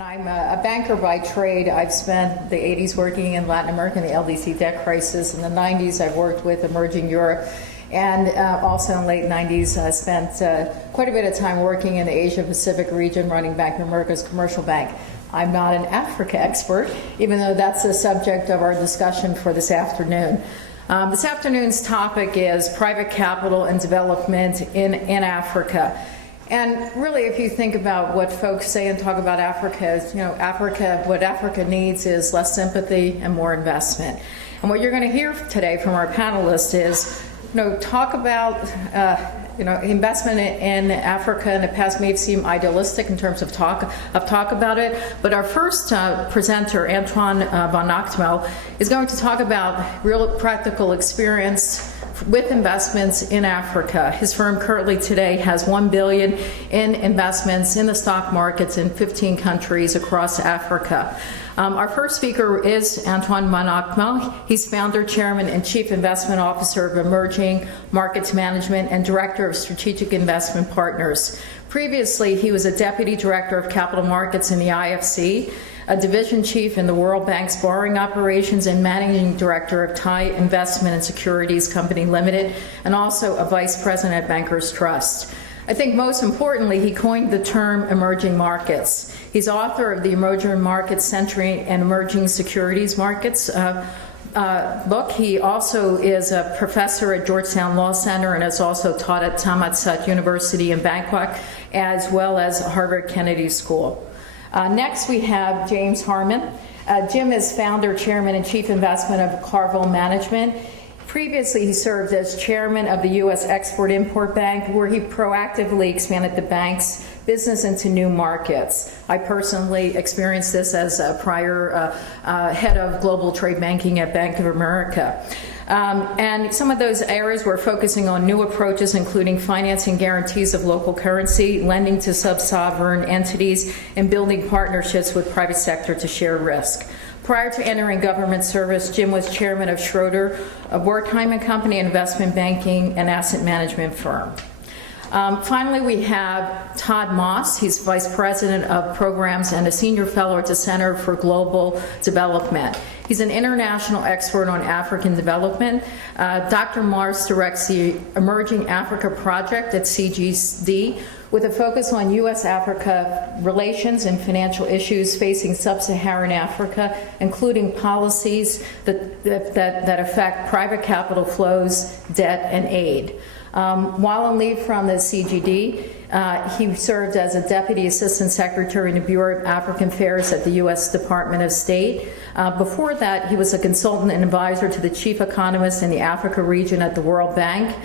And I'm a banker by trade. I've spent the 80s working in Latin America in the LDC debt crisis. In the 90s, I've worked with emerging Europe. And also in the late 90s, I spent quite a bit of time working in the Asia Pacific region, running Bank of America's commercial bank. I'm not an Africa expert, even though that's the subject of our discussion for this afternoon. This afternoon's topic is private capital and development in Africa. And really, if you think about what folks say and talk about Africa, is, what Africa needs is less sympathy and more investment. And what you're going to hear today from our panelists is, talk about, investment in Africa in the past may seem idealistic in terms of talk about it. But our first presenter, Antoine van Agtmael, is going to talk about real practical experience with investments in Africa. His firm currently today has $1 billion in investments in the stock markets in 15 countries across Africa. Our first speaker is Antoine van Agtmael. He's founder, chairman, and chief investment officer of Emerging Markets Management and director of Strategic Investment Partners. Previously, he was a deputy director of capital markets in the IFC, a division chief in the World Bank's borrowing operations, and managing director of Thai Investment and Securities Company Limited, and also a vice president at Bankers Trust. I think most importantly, he coined the term emerging markets. He's author of the Emerging Markets Century and Emerging Securities Markets book. He also is a professor at Georgetown Law Center and has also taught at Thammasat University in Bangkok, as well as Harvard Kennedy School. Next, we have James Harmon. Jim is founder, chairman, and chief investment of Caravel Management. Previously, he served as chairman of the U.S. Export-Import Bank, where he proactively expanded the bank's business into new markets. I personally experienced this as a prior head of global trade banking at Bank of America. And some of those areas were focusing on new approaches, including financing guarantees of local currency, lending to sub-sovereign entities, and building partnerships with private sector to share risk. Prior to entering government service, Jim was chairman of Schroeder, a Wertheim & Company investment banking and asset management firm. Finally, we have Todd Moss. He's vice president of programs and a senior fellow at the Center for Global Development. He's an international expert on African development. Dr. Moss directs the Emerging Africa Project at CGD, with a focus on U.S.-Africa relations and financial issues facing sub-Saharan Africa, including policies that affect private capital flows, debt, and aid. While on leave from the CGD, he served as a Deputy Assistant Secretary in the Bureau of African Affairs at the U.S. Department of State. Before that, he was a consultant and advisor to the chief economist in the Africa region at the World Bank.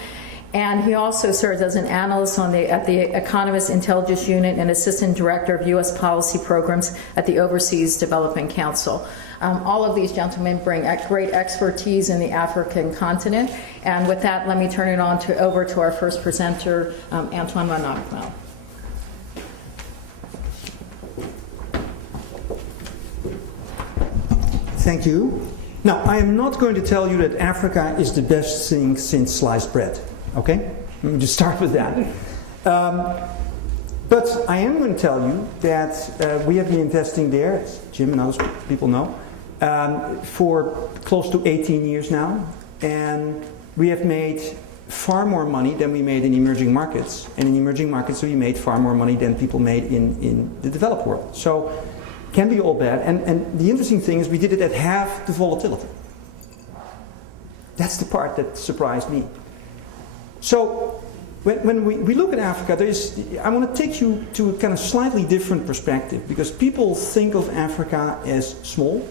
And he also served as an analyst at the Economist Intelligence Unit and assistant director of U.S. policy programs at the Overseas Development Council. All of these gentlemen bring great expertise in the African continent. And with that, let me turn it over to our first presenter, Antoine van Agtmael. Thank you. Now, I am not going to tell you that Africa is the best thing since sliced bread. Okay? Let me just start with that. But I am going to tell you that we have been investing there, as Jim and other people know, for close to 18 years now. And we have made far more money than we made in emerging markets. And in emerging markets, we made far more money than people made in the developed world. So it can be all bad. And the interesting thing is we did it at half the volatility. That's the part that surprised me. So when we look at Africa, I want to take you to a kind of slightly different perspective, because people think of Africa as small,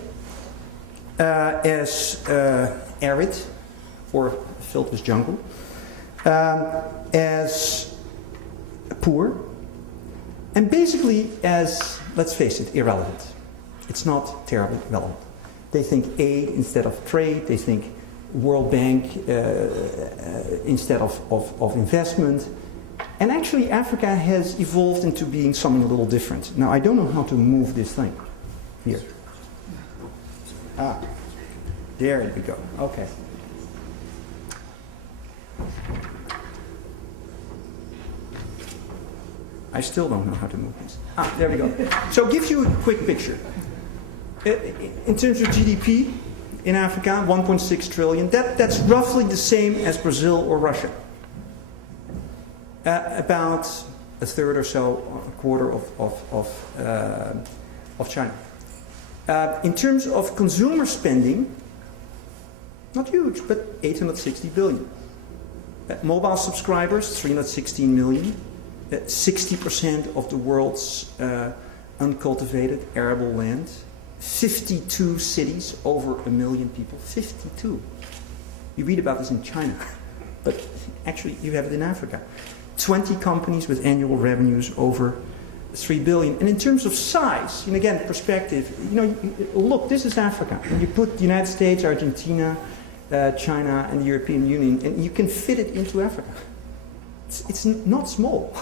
as arid or filled with jungle, as poor, and basically as, let's face it, irrelevant. It's not terribly relevant. They think aid instead of trade. They think World Bank instead of investment. And actually Africa has evolved into being something a little different. Now I don't know how to move this thing here. There we go. Okay. I still don't know how to move these. There we go. So give you a quick picture. In terms of GDP in Africa, 1.6 trillion. That's roughly the same as Brazil or Russia. About a third or so, a quarter of China. In terms of consumer spending, not huge, but 860 billion. Mobile subscribers, 316 million. 60% of the world's uncultivated arable land. 52 cities, over 1 million people. 52. You read about this in China, but actually you have it in Africa. 20 companies with annual revenues over 3 billion. And in terms of size, and again, perspective, look, this is Africa. And you put the United States, Argentina, China, and the European Union, and you can fit it into Africa. It's not small.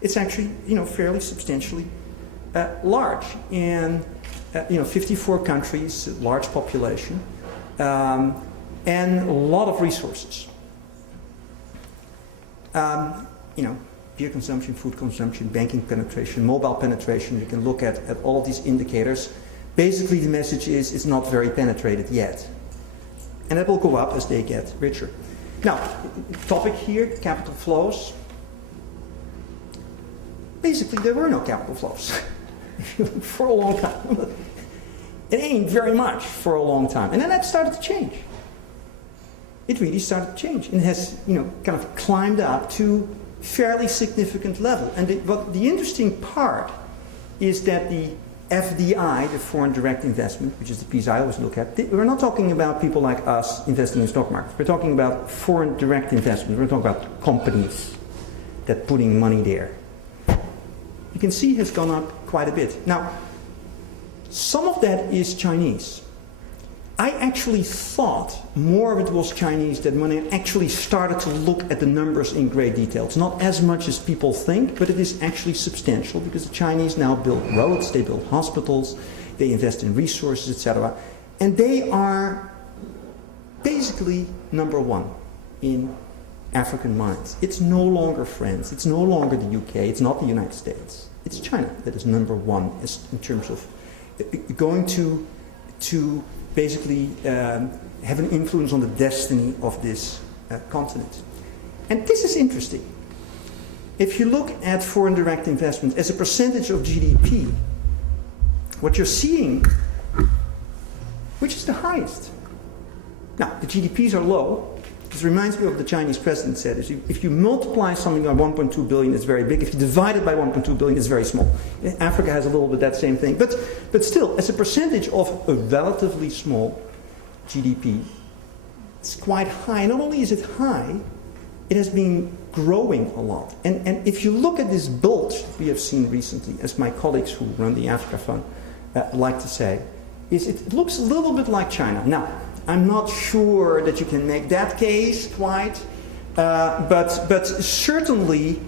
It's actually, fairly substantially large. And, 54 countries, large population, and a lot of resources. Beer consumption, food consumption, banking penetration, mobile penetration. You can look at all of these indicators. Basically, the message is it's not very penetrated yet. And that will go up as they get richer. Now, topic here, capital flows. Basically, there were no capital flows for a long time. It ain't very much for a long time. And then that started to change. It really started to change. And has, kind of climbed up to fairly significant level. And the interesting part is that the FDI, the foreign direct investment, which is the piece I always look at, we're not talking about people like us investing in stock markets. We're talking about foreign direct investment. We're talking about companies that putting money there. You can see has gone up quite a bit. Now, some of that is Chinese. I actually thought more of it was Chinese than when I actually started to look at the numbers in great detail. It's not as much as people think, but it is actually substantial because the Chinese now build roads, they build hospitals, they invest in resources, etc. And they are basically number one in African minds. It's no longer France, it's no longer the UK, it's not the United States. It's China that is number one in terms of going to basically have an influence on the destiny of this continent. And this is interesting. If you look at foreign direct investment as a percentage of GDP, what you're seeing, which is the highest. Now, the GDPs are low. This reminds me of what the Chinese president said. If you multiply something by 1.2 billion, it's very big. If you divide it by 1.2 billion, it's very small. Africa has a little bit that same thing. But still, as a percentage of a relatively small GDP, it's quite high. Not only is it high, it has been growing a lot. And if you look at this bulge we have seen recently, as my colleagues who run the Africa Fund like to say, is it looks a little bit like China. Now, I'm not sure that you can make that case quite, but certainly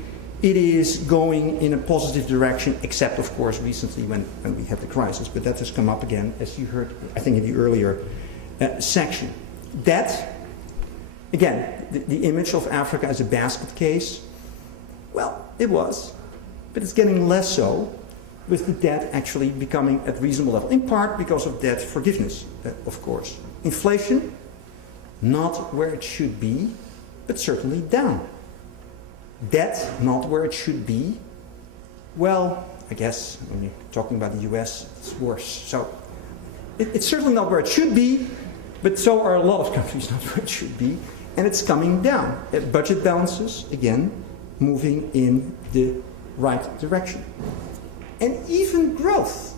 it is going in a positive direction, except of course recently when we had the crisis, but that has come up again, as you heard, I think, in the earlier section. That, again, the image of Africa as a basket case, well, it was, but it's getting less so, with the debt actually becoming at reasonable level, in part because of debt forgiveness, of course. Inflation, not where it should be, but certainly down. Debt, not where it should be. Well, I guess when you're talking about the US, it's worse. So it's certainly not where it should be, but so are a lot of countries not where it should be, and it's coming down. Budget balances, again, moving in the right direction. And even growth.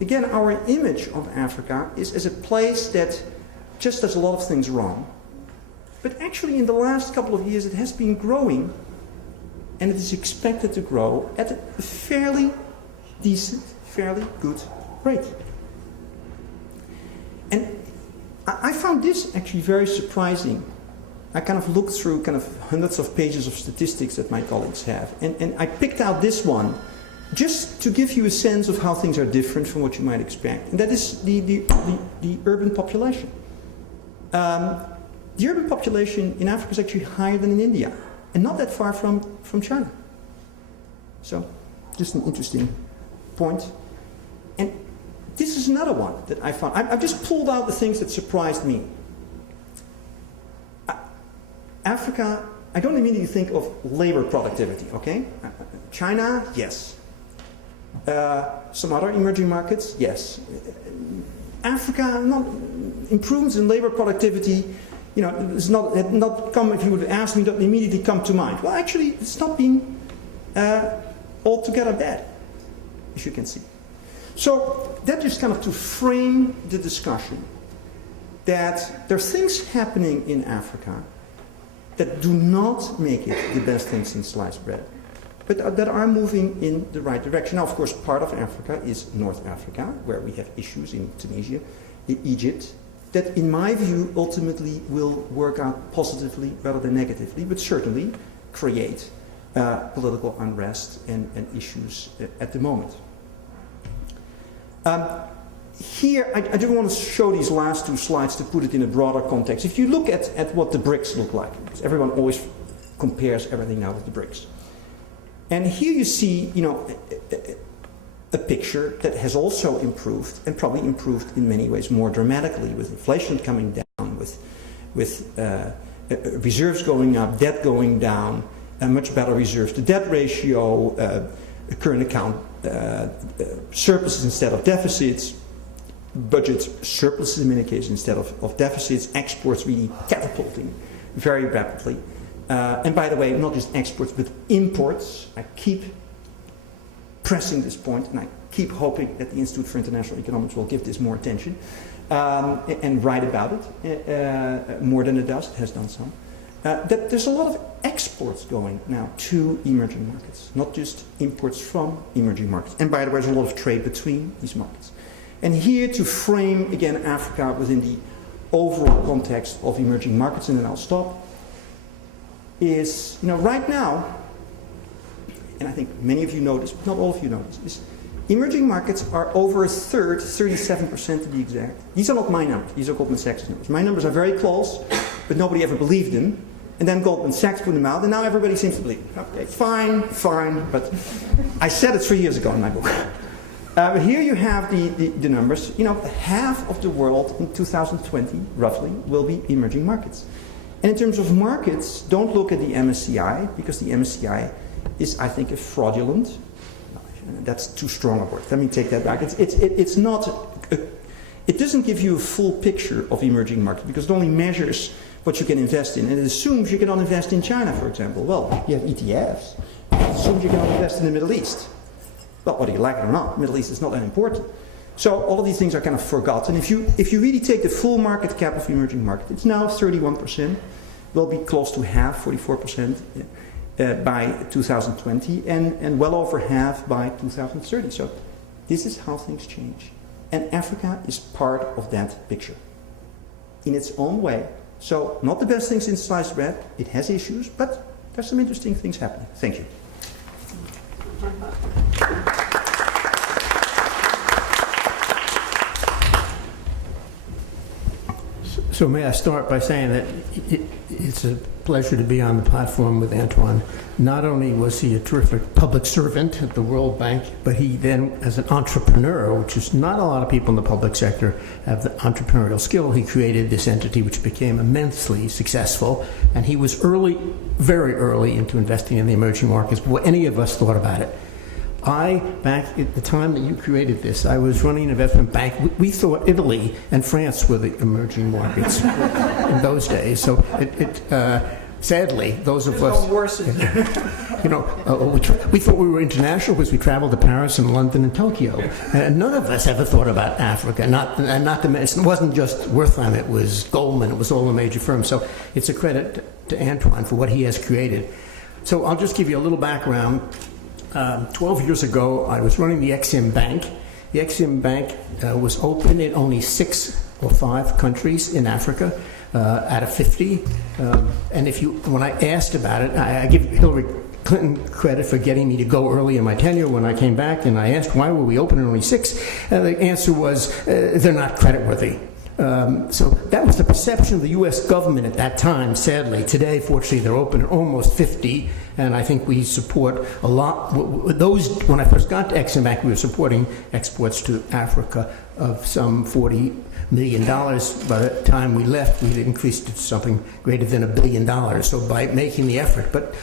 Again, our image of Africa is as a place that just does a lot of things wrong. But actually in the last couple of years it has been growing, and it is expected to grow at a fairly decent, fairly good rate. And I found this actually very surprising. I kind of looked through kind of hundreds of pages of statistics that my colleagues have, and I picked out this one just to give you a sense of how things are different from what you might expect. And that is the urban population. The urban population in Africa is actually higher than in India, and not that far from China. So, just an interesting point. And this is another one that I found. I've just pulled out the things that surprised me. Africa, I don't immediately think of labor productivity, okay? China, yes. Some other emerging markets, yes. Africa, not improvements in labor productivity, it's not come, if you would ask me, don't immediately come to mind. Well, actually, it's not been altogether bad, as you can see. So that just kind of to frame the discussion that there are things happening in Africa that do not make it the best thing since sliced bread, but that are moving in the right direction. Now, of course, part of Africa is North Africa, where we have issues in Tunisia, in Egypt, that in my view ultimately will work out positively rather than negatively, but certainly create political unrest and issues at the moment. Here, I do want to show these last two slides to put it in a broader context. If you look at what the BRICS look like, because everyone always compares everything now with the BRICS. And here you see, a picture that has also improved, and probably improved in many ways more dramatically, with inflation coming down, with reserves going up, debt going down, a much better reserves to debt ratio, current account surpluses instead of deficits, budget surpluses in many cases instead of deficits, exports really catapulting very rapidly. And by the way, not just exports, but imports. I keep pressing this point, and I keep hoping that the Institute for International Economics will give this more attention and write about it more than it does. It has done so. That there's a lot of exports going now to emerging markets, not just imports from emerging markets. And by the way, there's a lot of trade between these markets. And here to frame, again, Africa within the overall context of emerging markets, and then I'll stop, is, right now, and I think many of you know this, but not all of you know this, is emerging markets are over a third, 37% to be exact. These are not my numbers, these are Goldman Sachs numbers. My numbers are very close, but nobody ever believed them. And then Goldman Sachs put them out, and now everybody seems to believe them. Okay, fine, but I said it 3 years ago in my book. But here you have the numbers. Half of the world in 2020, roughly, will be emerging markets. And in terms of markets, don't look at the MSCI, because the MSCI is, I think, a fraudulent. That's too strong a word. Let me take that back. It's not. It doesn't give you a full picture of emerging markets, because it only measures what you can invest in, and it assumes you cannot invest in China, for example. Well, you have ETFs. It assumes you cannot invest in the Middle East. Well, whether you like it or not, Middle East is not that important. So all of these things are kind of forgotten. If you really take the full market cap of emerging markets, it's now 31%. Will be close to half, 44%, by 2020, and well over half by 2030. So this is how things change. And Africa is part of that picture in its own way. So not the best thing since sliced bread. It has issues, but there's some interesting things happening. Thank you. So may I start by saying that it's a pleasure to be on the platform with Antoine. Not only was he a terrific public servant at the World Bank, but he then, as an entrepreneur, which is not a lot of people in the public sector have the entrepreneurial skill, he created this entity which became immensely successful. And he was early, very early into investing in the emerging markets before any of us thought about it. Back at the time that you created this, I was running an investment bank. We thought Italy and France were the emerging markets in those days. So sadly, those of us, we thought we were international because we traveled to Paris and London and Tokyo. And none of us ever thought about Africa. It wasn't just Wertheim, it was Goldman, it was all the major firms. So it's a credit to Antoine for what he has created. So I'll just give you a little background. 12 years ago, I was running the Exim Bank. The Exim Bank was open in only 6 or 5 countries in Africa out of 50. And when I asked about it, I give Hillary Clinton credit for getting me to go early in my tenure when I came back, and I asked why were we open in only 6, and the answer was they're not creditworthy. So that was the perception of the U.S. government at that time, sadly. Today, fortunately, they're open at almost 50, and I think we support a lot. Those, when I first got to Exim Bank, we were supporting exports to Africa of some $40 million. By the time we left, we had increased it to something greater than $1 billion. So by making the effort, but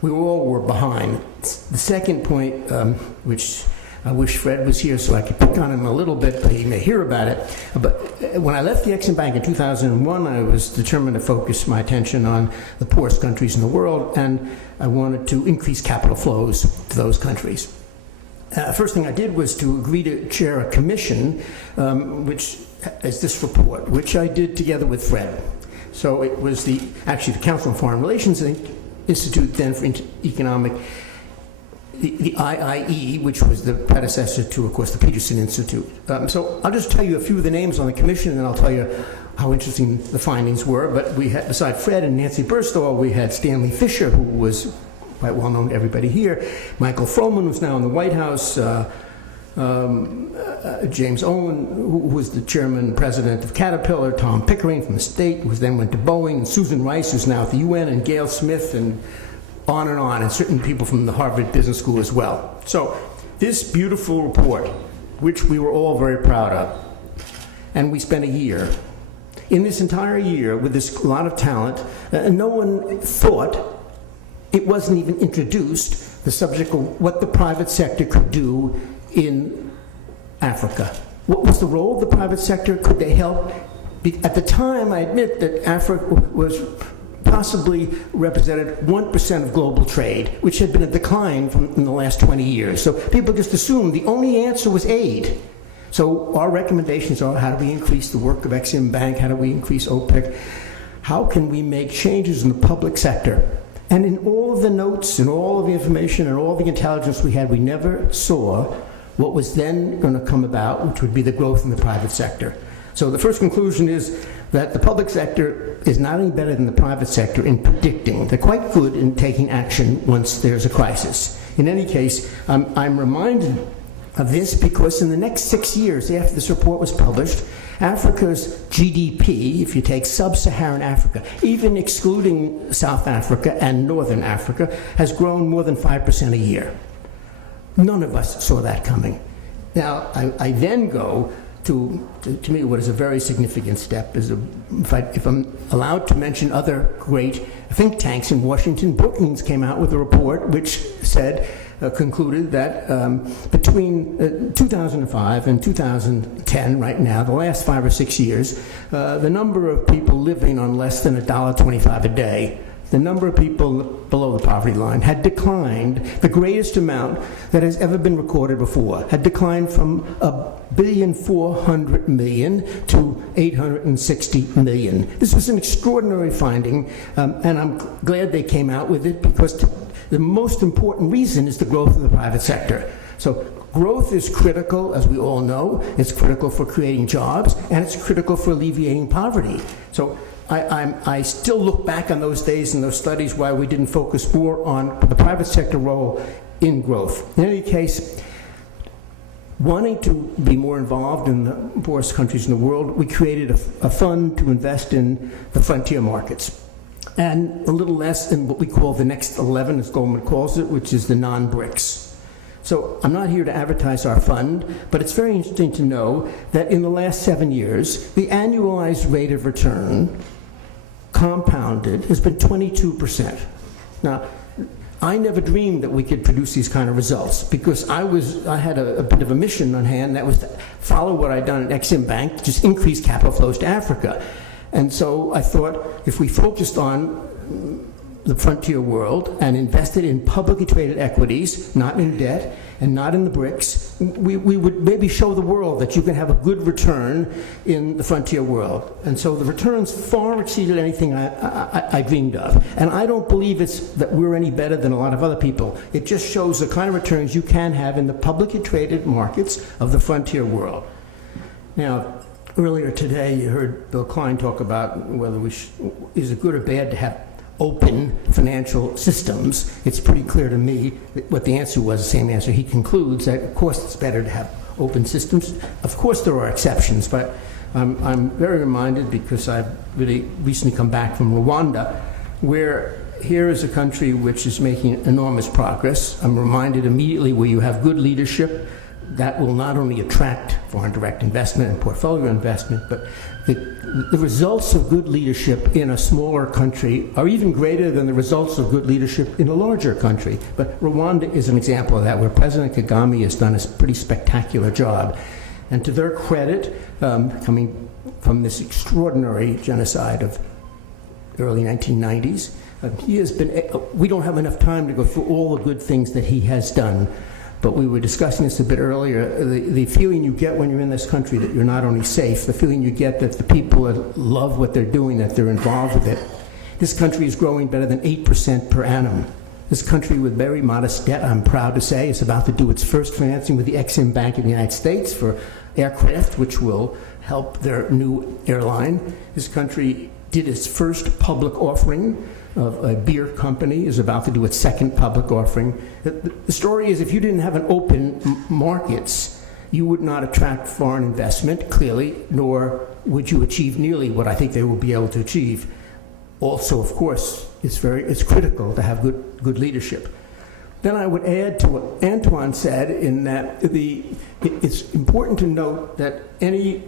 we all were behind. The second point, which I wish Fred was here so I could pick on him a little bit, but he may hear about it. But when I left the Exim Bank in 2001, I was determined to focus my attention on the poorest countries in the world, and I wanted to increase capital flows to those countries. First thing I did was to agree to chair a commission, which is this report, which I did together with Fred. So it was the Council on Foreign Relations Institute then for Economic, the IIE, which was the predecessor to, of course, the Peterson Institute. So I'll just tell you a few of the names on the commission, and then I'll tell you how interesting the findings were. But we had, beside Fred and Nancy Burstall, we had Stanley Fisher, who was quite well known to everybody here, Michael Froman, who's now in the White House, James Owen, who was the chairman and president of Caterpillar, Tom Pickering from the state, who then went to Boeing, and Susan Rice, who's now at the UN, and Gail Smith, and certain people from the Harvard Business School as well. So this beautiful report, which we were all very proud of, and we spent a year. In this entire year, with this lot of talent, no one thought, it wasn't even introduced, the subject of what the private sector could do in Africa. What was the role of the private sector? Could they help? At the time, I admit that Africa was possibly represented 1% of global trade, which had been a decline in the last 20 years. So people just assumed the only answer was aid. So our recommendations are, how do we increase the work of Exim Bank? How do we increase OPEC? How can we make changes in the public sector? And in all of the notes and all of the information and all the intelligence we had, we never saw what was then going to come about, which would be the growth in the private sector. So the first conclusion is that the public sector is not any better than the private sector in predicting. They're quite good in taking action once there's a crisis. In any case, I'm reminded of this because in the next 6 years after this report was published, Africa's GDP, if you take sub-Saharan Africa, even excluding South Africa and Northern Africa, has grown more than 5% a year. None of us saw that coming. Now, I then go to me, what is a very significant step is, if I'm allowed to mention other great think tanks in Washington, Brookings came out with a report which said, concluded that between 2005 and 2010, right now, the last 5 or 6 years, the number of people living on less than $1.25 a day, the number of people below the poverty line had declined, the greatest amount that has ever been recorded before, had declined from 1,400,000,000 to 860 million. This was an extraordinary finding, and I'm glad they came out with it because the most important reason is the growth of the private sector. So growth is critical, as we all know. It's critical for creating jobs, and it's critical for alleviating poverty. So I still look back on those days and those studies why we didn't focus more on the private sector role in growth. In any case, wanting to be more involved in the poorest countries in the world, we created a fund to invest in the frontier markets, and a little less in what we call the next 11, as Goldman calls it, which is the non-BRICS. So I'm not here to advertise our fund, but it's very interesting to know that in the last 7 years, the annualized rate of return, compounded, has been 22%. Now, I never dreamed that we could produce these kind of results because I had a bit of a mission on hand that was to follow what I'd done at Exim Bank, just increase capital flows to Africa. And so I thought if we focused on the frontier world and invested in publicly traded equities, not in debt and not in the BRICS, we would maybe show the world that you can have a good return in the frontier world. And so the returns far exceeded anything I dreamed of. And I don't believe it's that we're any better than a lot of other people. It just shows the kind of returns you can have in the publicly traded markets of the frontier world. Now, earlier today, you heard Bill Klein talk about whether is it good or bad to have open financial systems. It's pretty clear to me that what the answer was, the same answer. He concludes that, of course, it's better to have open systems. Of course, there are exceptions, but I'm very reminded, because I've really recently come back from Rwanda, where here is a country which is making enormous progress. I'm reminded immediately where you have good leadership that will not only attract foreign direct investment and portfolio investment, but the results of good leadership in a smaller country are even greater than the results of good leadership in a larger country. But Rwanda is an example of that, where President Kagame has done a pretty spectacular job. And to their credit, coming from this extraordinary genocide of early 1990s, he has been, we don't have enough time to go through all the good things that he has done, but we were discussing this a bit earlier. The feeling you get when you're in this country that you're not only safe, the feeling you get that the people that love what they're doing, that they're involved with it. This country is growing better than 8% per annum. This country with very modest debt, I'm proud to say, is about to do its first financing with the Exim Bank in the United States for aircraft, which will help their new airline. This country did its first public offering of a beer company, is about to do its second public offering. The story is, if you didn't have an open markets, you would not attract foreign investment, clearly, nor would you achieve nearly what I think they will be able to achieve. Also, of course, it's critical to have good leadership. Then I would add to what Antoine said, in that it's important to note that any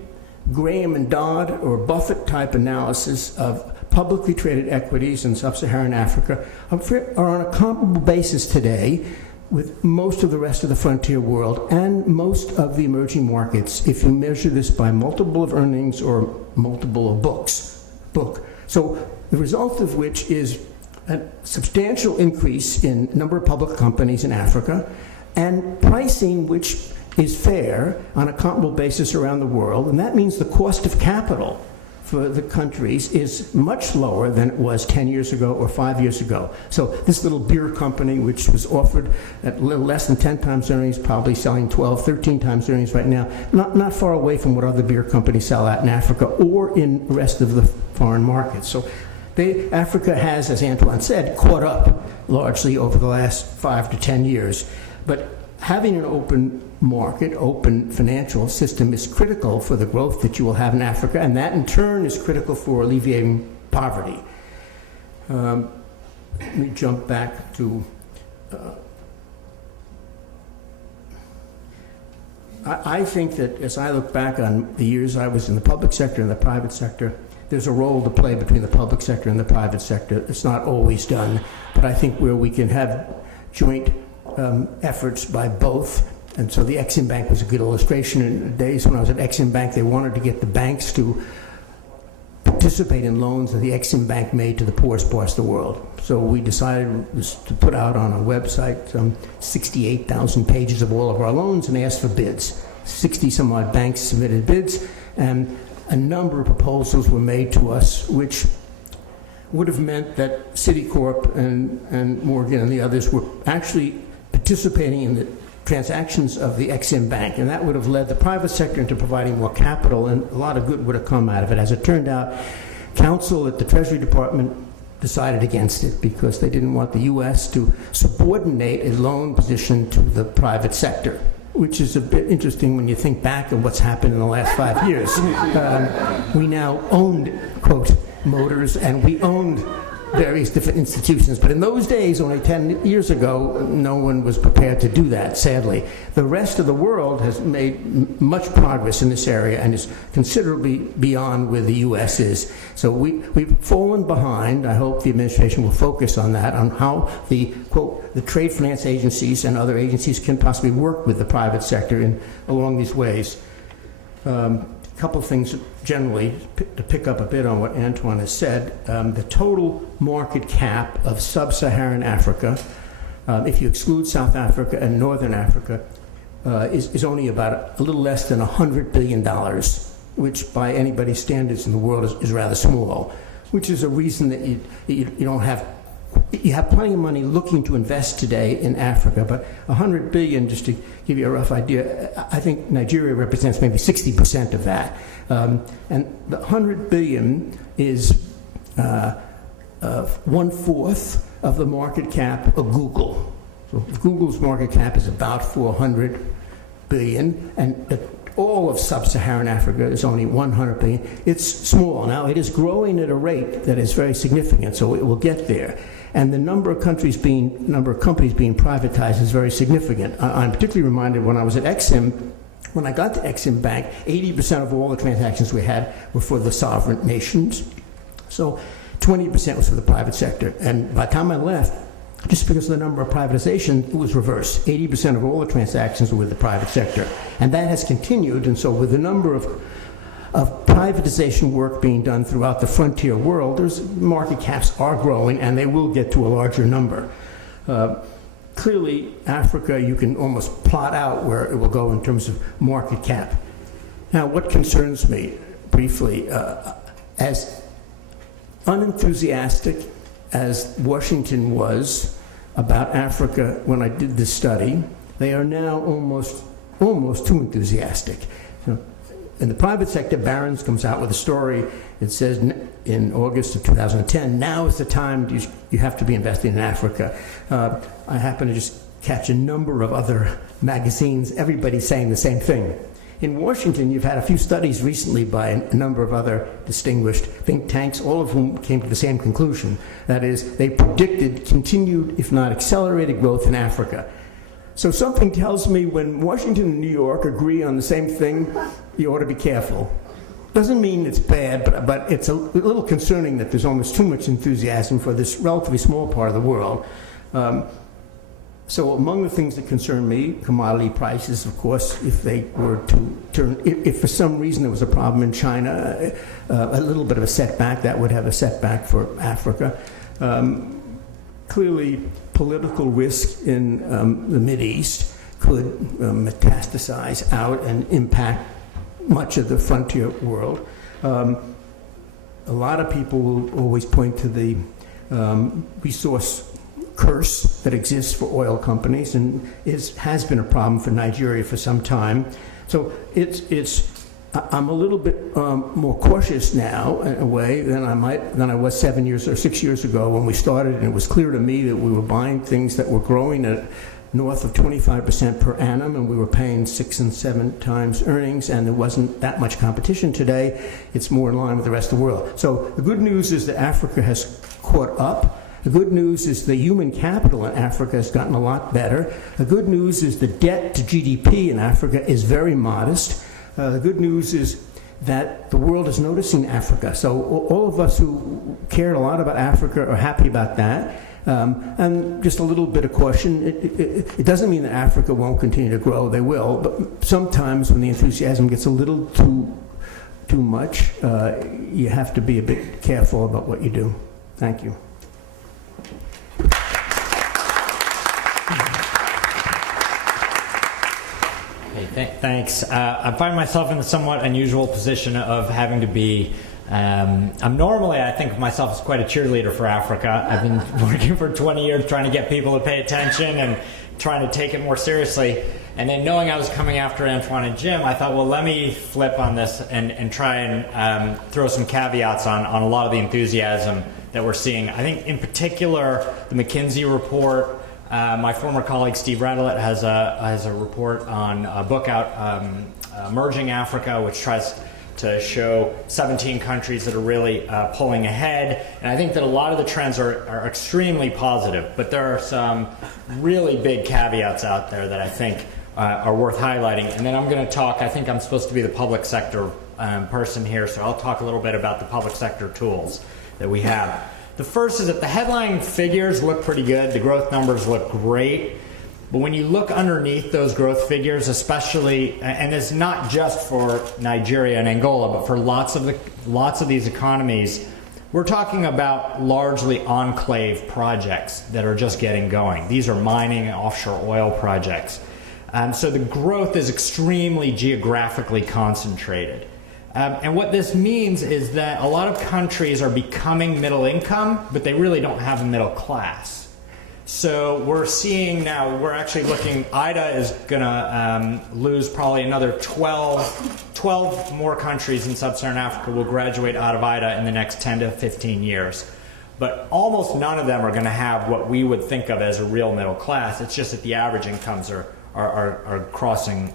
Graham and Dodd or Buffett type analysis of publicly traded equities in sub-Saharan Africa are on a comparable basis today with most of the rest of the frontier world and most of the emerging markets, if you measure this by multiple of earnings or multiple of book. So the result of which is a substantial increase in number of public companies in Africa, and pricing which is fair on a comparable basis around the world. And that means the cost of capital for the countries is much lower than it was 10 years ago or 5 years ago. So this little beer company, which was offered at a little less than 10 times earnings, probably selling 12, 13 times earnings right now, not far away from what other beer companies sell at in Africa or in the rest of the foreign markets. So Africa has, as Antoine said, caught up largely over the last 5 to 10 years. But having an open market, open financial system is critical for the growth that you will have in Africa, and that in turn is critical for alleviating poverty. Let me jump back to I think that as I look back on the years I was in the public sector and the private sector, there's a role to play between the public sector and the private sector. It's not always done, but I think where we can have joint efforts by both. And so the Exim Bank was a good illustration. In the days when I was at Exim Bank, they wanted to get the banks to participate in loans that the Exim Bank made to the poorest parts of the world. So we decided to put out on a website 68,000 pages of all of our loans and asked for bids. 60 some odd banks submitted bids, and a number of proposals were made to us, which would have meant that Citicorp and Morgan and the others were actually participating in the transactions of the Exim Bank, and that would have led the private sector into providing more capital, and a lot of good would have come out of it. As it turned out, counsel at the Treasury Department decided against it because they didn't want the U.S. to subordinate a loan position to the private sector, which is a bit interesting when you think back on what's happened in the last 5 years. We now owned, quote, Motors, and we owned various different institutions. But in those days, only 10 years ago, no one was prepared to do that, sadly. The rest of the world has made much progress in this area and is considerably beyond where the U.S. is. So we've fallen behind. I hope the administration will focus on that, on how the, quote, the trade finance agencies and other agencies can possibly work with the private sector along these ways. A couple of things generally to pick up a bit on what Antoine has said. The total market cap of sub-Saharan Africa, if you exclude South Africa and Northern Africa, is only about a little less than $100 billion, which by anybody's standards in the world is rather small, which is a reason that you don't have. You have plenty of money looking to invest today in Africa, but 100 billion, just to give you a rough idea, I think Nigeria represents maybe 60% of that. And the 100 billion is 1/4 of the market cap of Google. So Google's market cap is about 400 billion, and all of sub-Saharan Africa is only 100 billion. It's small. Now, it is growing at a rate that is very significant, so it will get there. And the number of companies being privatized is very significant. I'm particularly reminded when I was at Exim. When I got to Exim Bank, 80% of all the transactions we had were for the sovereign nations. So 20% was for the private sector. And by the time I left, just because of the number of privatization, it was reversed. 80% of all the transactions were with the private sector. And that has continued, and so with the number of privatization work being done throughout the frontier world, market caps are growing, and they will get to a larger number. Clearly, Africa, you can almost plot out where it will go in terms of market cap. Now, what concerns me, briefly, as unenthusiastic as Washington was about Africa when I did this study, they are now almost too enthusiastic. In the private sector, Barron's comes out with a story. It says in August of 2010, now is the time you have to be investing in Africa. I happen to just catch a number of other magazines, everybody saying the same thing. In Washington, you've had a few studies recently by a number of other distinguished think tanks, all of whom came to the same conclusion. That is, they predicted continued, if not accelerated, growth in Africa. So something tells me when Washington and New York agree on the same thing, you ought to be careful. Doesn't mean it's bad, but it's a little concerning that there's almost too much enthusiasm for this relatively small part of the world. So among the things that concern me, commodity prices, of course, if they were to turn, if for some reason there was a problem in China, a little bit of a setback, that would have a setback for Africa. Clearly, political risk in the Mideast could metastasize out and impact much of the frontier world. A lot of people will always point to the resource curse that exists for oil companies and has been a problem for Nigeria for some time. So I'm a little bit more cautious now in a way than I was 7 years or 6 years ago when we started, and it was clear to me that we were buying things that were growing at north of 25% per annum, and we were paying 6 and 7 times earnings, and there wasn't that much competition. Today, it's more in line with the rest of the world. So the good news is that Africa has caught up. The good news is the human capital in Africa has gotten a lot better. The good news is the debt to GDP in Africa is very modest. The good news is that the world is noticing Africa. So all of us who cared a lot about Africa are happy about that. And just a little bit of caution, it doesn't mean that Africa won't continue to grow. They will, but sometimes when the enthusiasm gets a little too much, you have to be a bit careful about what you do. Thank you. Thanks. I find myself in a somewhat unusual position of having to be. Normally, I think of myself as quite a cheerleader for Africa. I've been working for 20 years trying to get people to pay attention and trying to take it more seriously. And then knowing I was coming after Antoine and Jim, I thought, well, let me flip on this and try and throw some caveats on a lot of the enthusiasm that we're seeing. I think in particular, the McKinsey report. My former colleague Steve Radelet has a report on a book out, Emerging Africa, which tries to show 17 countries that are really pulling ahead. And I think that a lot of the trends are extremely positive, but there are some really big caveats out there that I think are worth highlighting. And then I'm going to talk, I think I'm supposed to be the public sector person here, so I'll talk a little bit about the public sector tools that we have. The first is that the headline figures look pretty good. The growth numbers look great. But when you look underneath those growth figures, especially, and it's not just for Nigeria and Angola, but for lots of these economies, we're talking about largely enclave projects that are just getting going. These are mining and offshore oil projects. So the growth is extremely geographically concentrated. And what this means is that a lot of countries are becoming middle income, but they really don't have a middle class. So we're seeing now, we're actually looking, IDA is going to lose probably another 12 more countries in sub-Saharan Africa will graduate out of IDA in the next 10 to 15 years. But almost none of them are going to have what we would think of as a real middle class. It's just that the average incomes are are crossing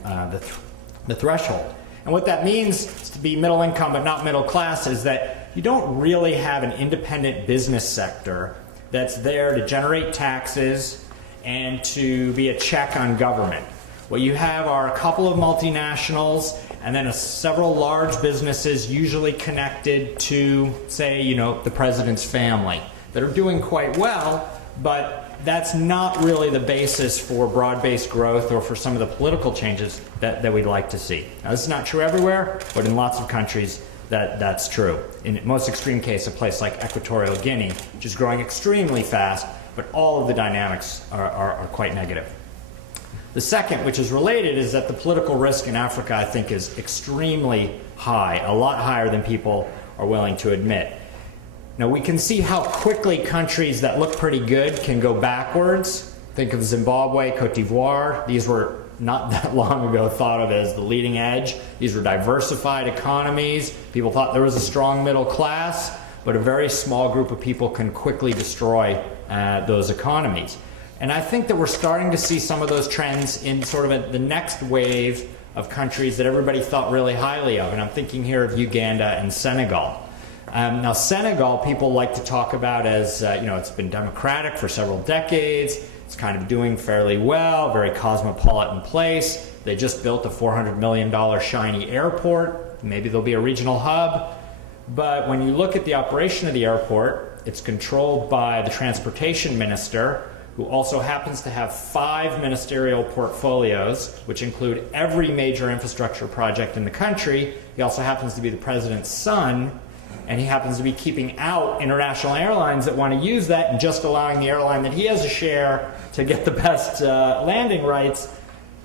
the threshold. And what that means to be middle income but not middle class is that you don't really have an independent business sector that's there to generate taxes and to be a check on government. What you have are a couple of multinationals and then several large businesses usually connected to, say, the president's family that are doing quite well, but that's not really the basis for broad-based growth or for some of the political changes that we'd like to see. Now, this is not true everywhere, but in lots of countries that's true. In the most extreme case, a place like Equatorial Guinea, which is growing extremely fast, but all of the dynamics are quite negative. The second, which is related, is that the political risk in Africa, I think, is extremely high, a lot higher than people are willing to admit. Now, we can see how quickly countries that look pretty good can go backwards. Think of Zimbabwe, Cote d'Ivoire. These were not that long ago thought of as the leading edge. These were diversified economies. People thought there was a strong middle class, but a very small group of people can quickly destroy those economies. And I think that we're starting to see some of those trends in sort of the next wave of countries that everybody thought really highly of. And I'm thinking here of Uganda and Senegal. Now, Senegal, people like to talk about as, it's been democratic for several decades. It's kind of doing fairly well, very cosmopolitan place. They just built a $400 million shiny airport. Maybe there'll be a regional hub. But when you look at the operation of the airport, it's controlled by the transportation minister, who also happens to have 5 ministerial portfolios, which include every major infrastructure project in the country. He also happens to be the president's son. And he happens to be keeping out international airlines that want to use that and just allowing the airline that he has a share to get the best landing rights.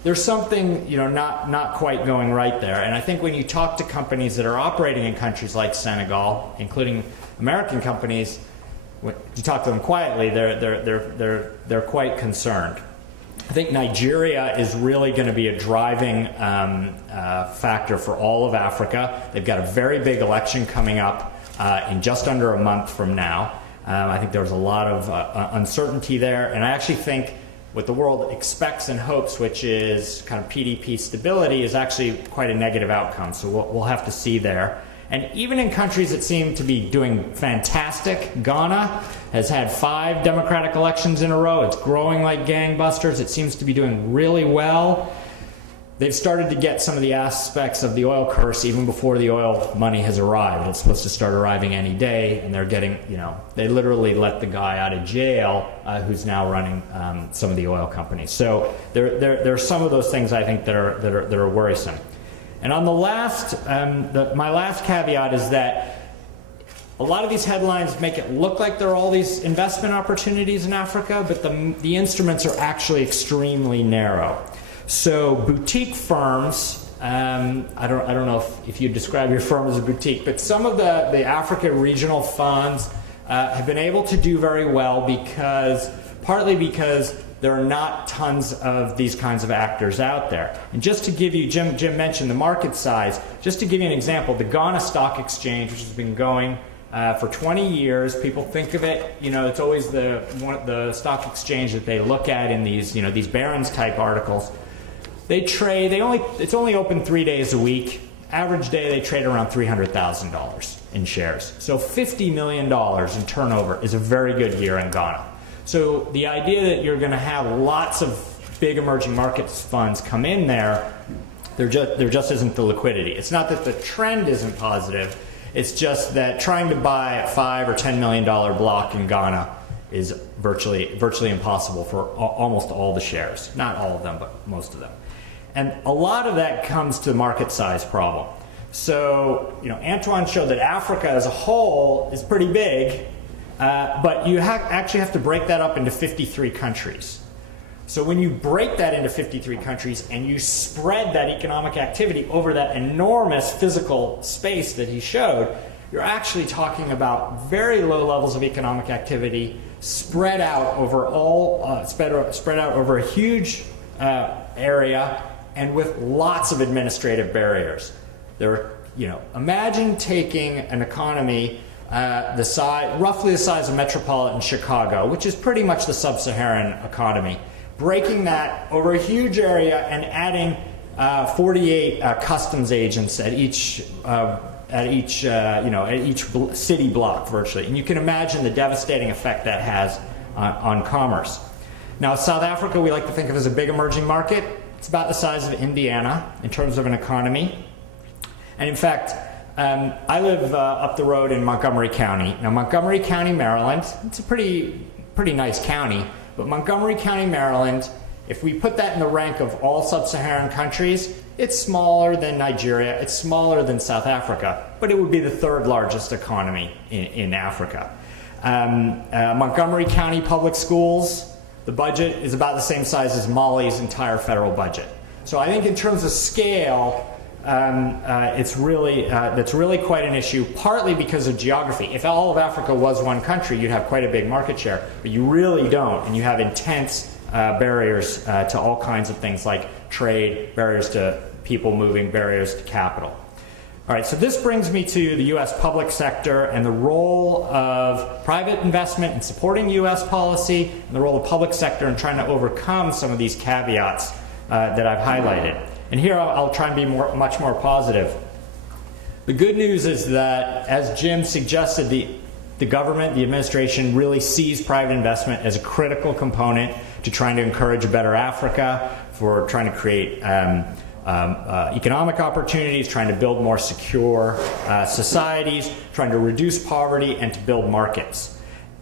There's something, not quite going right there. And I think when you talk to companies that are operating in countries like Senegal, including American companies, when you talk to them quietly, they're quite concerned. I think Nigeria is really going to be a driving factor for all of Africa. They've got a very big election coming up in just under a month from now. I think there's a lot of uncertainty there, and I actually think what the world expects and hopes, which is kind of PDP stability, is actually quite a negative outcome. So we'll have to see there. And even in countries that seem to be doing fantastic, Ghana has had 5 democratic elections in a row. It's growing like gangbusters. It seems to be doing really well. They've started to get some of the aspects of the oil curse even before the oil money has arrived. It's supposed to start arriving any day, and they're getting, they literally let the guy out of jail who's now running some of the oil companies. So there are some of those things I think that are worrisome. And on the last, my last caveat is that a lot of these headlines make it look like there are all these investment opportunities in Africa, but the instruments are actually extremely narrow. So boutique firms, I don't know if you describe your firm as a boutique, but some of the Africa regional funds have been able to do very well partly because there are not tons of these kinds of actors out there. And just to give you, Jim mentioned the market size. Just to give you an example, the Ghana Stock Exchange, which has been going for 20 years, people think of it, it's always the stock exchange that they look at in these, these Barron's type articles. They trade, it's only open 3 days a week. Average day they trade around $300,000 in shares. So $50 million in turnover is a very good year in Ghana. So the idea that you're going to have lots of big emerging markets funds come in there just isn't the liquidity. It's not that the trend isn't positive. It's just that trying to buy a $5 or $10 million block in Ghana is virtually impossible for almost all the shares. Not all of them, but most of them. And a lot of that comes to the market size problem. So, Antoine showed that Africa as a whole is pretty big, but you actually have to break that up into 53 countries. So when you break that into 53 countries and you spread that economic activity over that enormous physical space that he showed, you're actually talking about very low levels of economic activity spread out over spread out over a huge area and with lots of administrative barriers. Imagine taking an economy roughly the size of metropolitan Chicago, which is pretty much the sub-Saharan economy, breaking that over a huge area and adding 48 customs agents at each city block virtually. And you can imagine the devastating effect that has on commerce. Now, South Africa we like to think of as a big emerging market. It's about the size of Indiana in terms of an economy. And in fact, I live up the road in Montgomery County. Now, Montgomery County, Maryland, it's a pretty nice county, but Montgomery County, Maryland, if we put that in the rank of all sub-Saharan countries, it's smaller than Nigeria, it's smaller than South Africa, but it would be the third largest economy in Africa. Montgomery County Public Schools, the budget is about the same size as Mali's entire federal budget. So I think in terms of scale, that's really quite an issue, partly because of geography. If all of Africa was one country, you'd have quite a big market share, but you really don't, and you have intense barriers to all kinds of things like trade, barriers to people moving, barriers to capital. All right, so this brings me to the U.S. public sector and the role of private investment in supporting U.S. policy and the role of public sector in trying to overcome some of these caveats that I've highlighted. And here I'll try and be much more positive. The good news is that, as Jim suggested, the government, the administration really sees private investment as a critical component to trying to encourage a better Africa, for trying to create economic opportunities, trying to build more secure societies, trying to reduce poverty, and to build markets.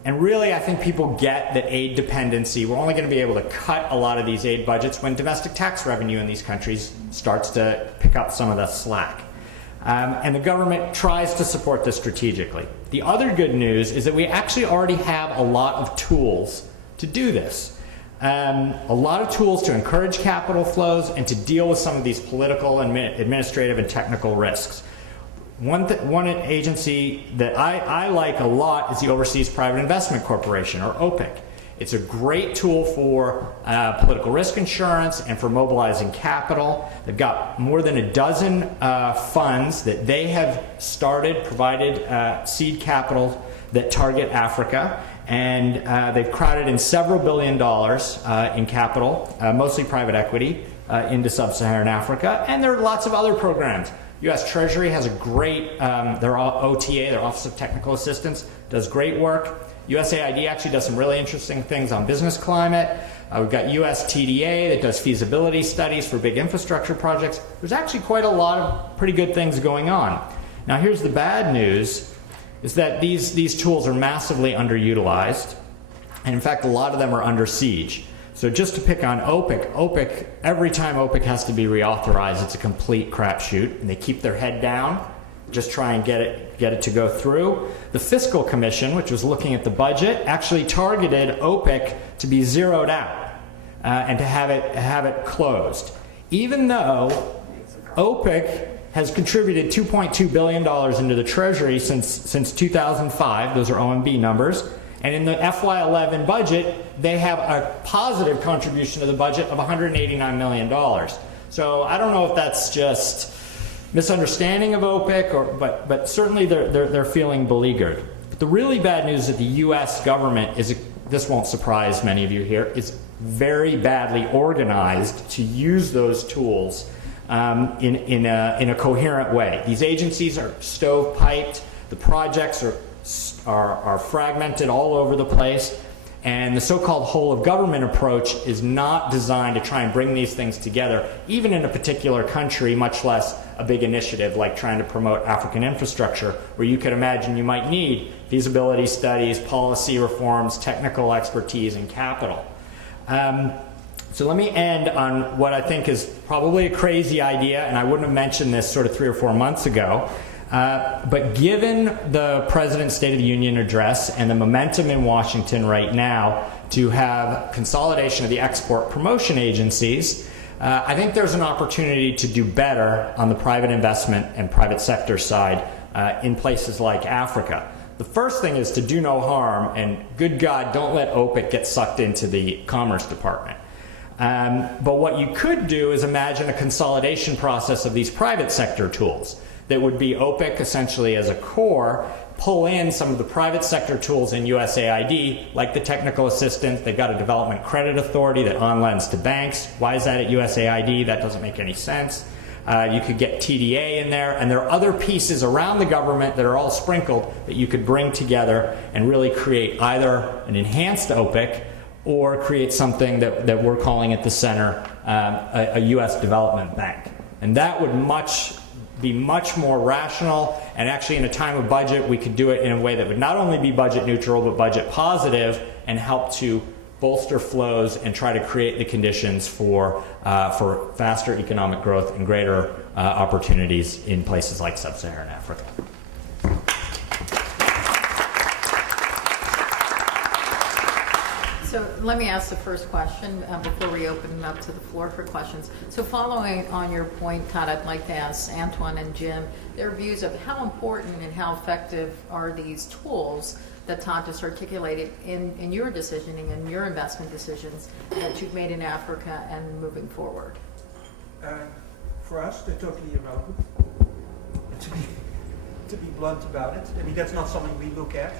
And really, I think people get that aid dependency. We're only going to be able to cut a lot of these aid budgets when domestic tax revenue in these countries starts to pick up some of the slack. And the government tries to support this strategically. The other good news is that we actually already have a lot of tools to do this. A lot of tools to encourage capital flows and to deal with some of these political, administrative, and technical risks. One agency that I like a lot is the Overseas Private Investment Corporation, or OPIC. It's a great tool for political risk insurance and for mobilizing capital. They've got more than a dozen funds that they have started, provided seed capital that target Africa. And they've crowded in several $1 billion in capital, mostly private equity, into sub-Saharan Africa. And there are lots of other programs. U.S. Treasury has a great, their OTA, their Office of Technical Assistance, does great work. USAID actually does some really interesting things on business climate. We've got US TDA that does feasibility studies for big infrastructure projects. There's actually quite a lot of pretty good things going on. Now here's the bad news, is that these tools are massively underutilized. And in fact, a lot of them are under siege. So just to pick on OPIC, every time OPIC has to be reauthorized, it's a complete crapshoot, and they keep their head down, just try and get it to go through. The Fiscal Commission, which was looking at the budget, actually targeted OPIC to be zeroed out and to have it closed, even though OPIC has contributed $2.2 billion into the Treasury since 2005. Those are OMB numbers. And in the FY11 budget, they have a positive contribution to the budget of $189 million. So I don't know if that's just misunderstanding of OPIC, but certainly they're feeling beleaguered. But the really bad news is that the U.S. government is, this won't surprise many of you here, is very badly organized to use those tools in a coherent way. These agencies are stovepiped. The projects are fragmented all over the place, and the so-called whole of government approach is not designed to try and bring these things together, even in a particular country, much less a big initiative like trying to promote African infrastructure, where you could imagine you might need feasibility studies, policy reforms, technical expertise, and capital. So let me end on what I think is probably a crazy idea, and I wouldn't have mentioned this sort of 3 or 4 months ago. But given the President's State of the Union address and the momentum in Washington right now to have consolidation of the export promotion agencies, I think there's an opportunity to do better on the private investment and private sector side in places like Africa. The first thing is to do no harm, and good God, don't let OPIC get sucked into the Commerce Department. But what you could do is imagine a consolidation process of these private sector tools. that would be OPIC essentially as a core, pull in some of the private sector tools in USAID, like the technical assistance. They've got a development credit authority that on-lends to banks. Why is that at USAID? That doesn't make any sense. You could get TDA in there, and there are other pieces around the government that are all sprinkled that you could bring together and really create either an enhanced OPIC or create something that we're calling at the center a U.S. development bank. And that would be much more rational, and actually in a time of budget we could do it in a way that would not only be budget neutral but budget positive and help to bolster flows and try to create the conditions for faster economic growth and greater opportunities in places like sub-Saharan Africa. So let me ask the first question before we open it up to the floor for questions. So following on your point, Todd, I'd like to ask Antoine and Jim their views of how important and how effective are these tools that Todd just articulated in your decisioning and your investment decisions that you've made in Africa and moving forward? For us, they're totally irrelevant. To be blunt about it, I mean, that's not something we look at.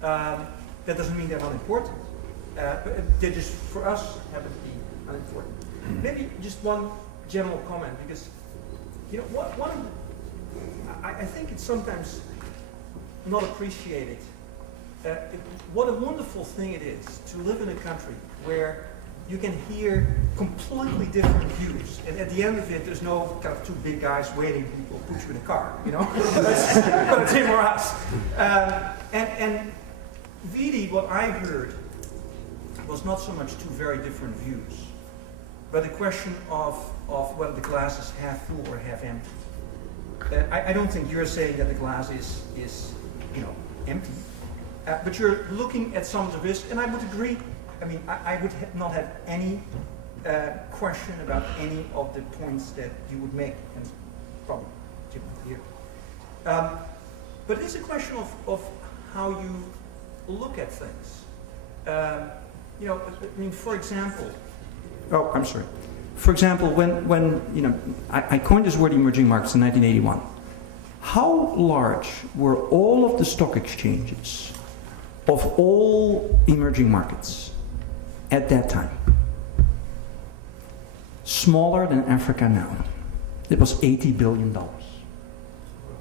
That doesn't mean they're not important. But they just, for us, happen to be unimportant. Maybe just one general comment, because I think it's sometimes not appreciated. What a wonderful thing it is to live in a country where you can hear completely different views, and at the end of it, there's no kind of two big guys waiting who will put you in a car, but it's him or us. And really, what I heard was not so much two very different views, but the question of whether the glass is half full or half empty. I don't think you're saying that the glass is empty, but you're looking at some of the risk, and I would agree. I mean, I would not have any question about any of the points that you would make, and probably Jim here. But it's a question of how you look at things. I mean, for example. Oh, I'm sorry. For example, when I coined this word emerging markets in 1981. How large were all of the stock exchanges of all emerging markets at that time? Smaller than Africa now. It was $80 billion. Now,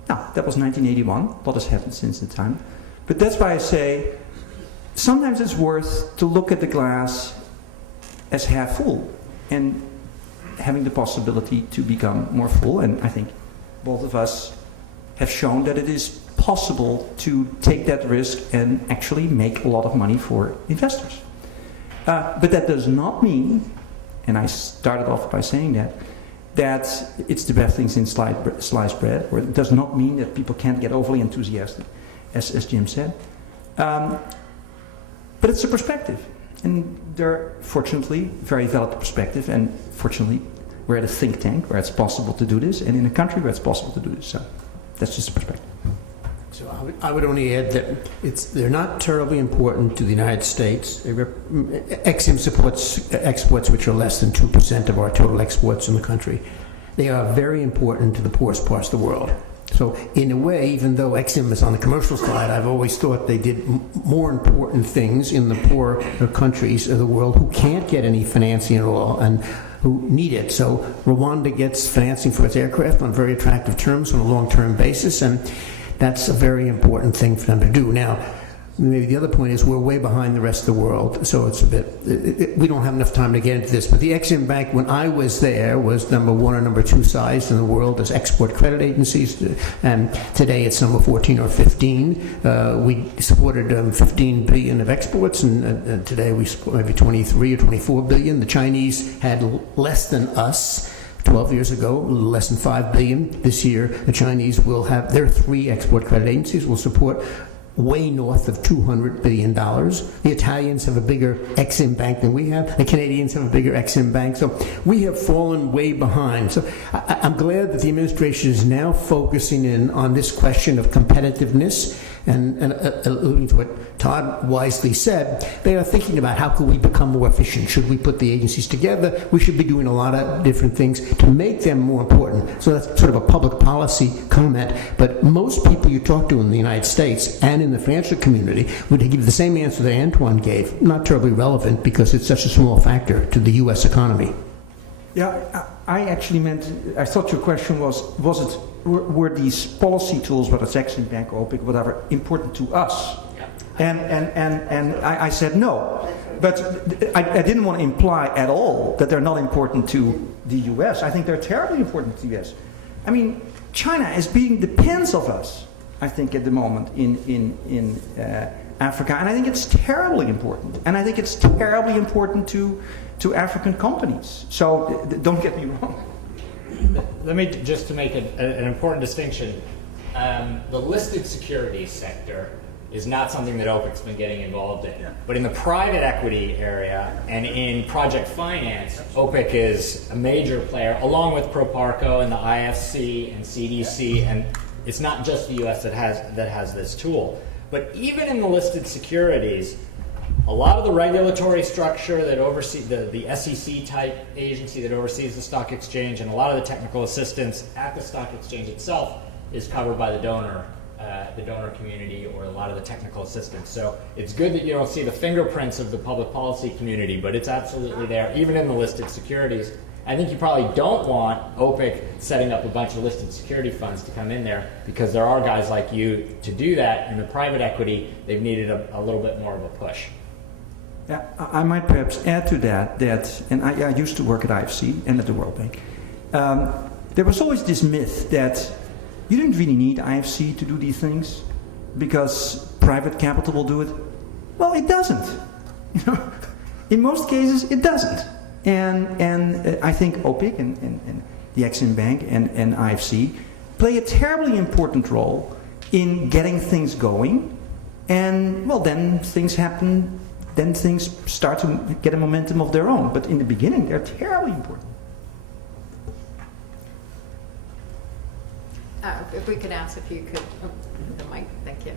that was 1981. A lot has happened since the time. But that's why I say, sometimes it's worth to look at the glass as half full and having the possibility to become more full. And I think both of us have shown that it is possible to take that risk and actually make a lot of money for investors. But that does not mean, and I started off by saying that it's the best things in sliced bread, or it does not mean that people can't get overly enthusiastic, as Jim said. But it's a perspective, and they're fortunately very valid perspective, and fortunately we're at a think tank where it's possible to do this, and in a country where it's possible to do this. So that's just a perspective. So I would only add that they're not terribly important to the United States. Ex-Im supports exports which are less than 2% of our total exports in the country. They are very important to the poorest parts of the world. So in a way, even though Ex-Im is on the commercial side, I've always thought they did more important things in the poor countries of the world who can't get any financing at all and who need it. So Rwanda gets financing for its aircraft on very attractive terms on a long-term basis, and that's a very important thing for them to do. Now, maybe the other point is we're way behind the rest of the world, so it's a bit, we don't have enough time to get into this, but the Ex-Im Bank, when I was there, was number 1 or number 2 size in the world as export credit agencies, and today it's number 14 or 15. We supported 15 billion of exports, and today we support maybe 23 or 24 billion. The Chinese had less than us 12 years ago, less than 5 billion. This year, the Chinese will have, their 3 export credit agencies will support way north of $200 billion. The Italians have a bigger Ex-Im Bank than we have. The Canadians have a bigger Ex-Im Bank. So we have fallen way behind. So I'm glad that the administration is now focusing in on this question of competitiveness. And alluding to what Todd wisely said, they are thinking about how can we become more efficient. Should we put the agencies together? We should be doing a lot of different things to make them more important. So that's sort of a public policy comment. But most people you talk to in the United States and in the financial community would give the same answer that Antoine gave. Not terribly relevant because it's such a small factor to the U.S. economy. Yeah, I actually meant, I thought your question were these policy tools, whether it's Exim Bank, OPIC, whatever, important to us? Yeah. And I said no. But I didn't want to imply at all that they're not important to the US. I think they're terribly important to the US. I mean, China is being the pens of us, I think, at the moment in Africa. And I think it's terribly important. And I think it's terribly important to African companies. So don't get me wrong. Let me just to make an important distinction. The listed securities sector is not something that OPIC's been getting involved in. Yeah. But in the private equity area and in project finance, OPIC is a major player, along with Proparco and the IFC and CDC. And it's not just the US that has this tool. But even in the listed securities, a lot of the regulatory structure that oversees the SEC type agency that oversees the stock exchange and a lot of the technical assistance at the stock exchange itself is covered by the donor community or a lot of the technical assistance. So it's good that you don't see the fingerprints of the public policy community, but it's absolutely there, even in the listed securities. I think you probably don't want OPIC setting up a bunch of listed security funds to come in there because there are guys like you to do that. In the private equity, they've needed a little bit more of a push. Yeah, I might perhaps add to that, and I used to work at IFC and at the World Bank. There was always this myth that you didn't really need IFC to do these things because private capital will do it. Well, it doesn't. In most cases, it doesn't. And I think OPIC and the Exim Bank and IFC play a terribly important role in getting things going. And, well, then things happen. Then things start to get a momentum of their own. But in the beginning, they're terribly important. If we could ask if you could, the mic, thank you.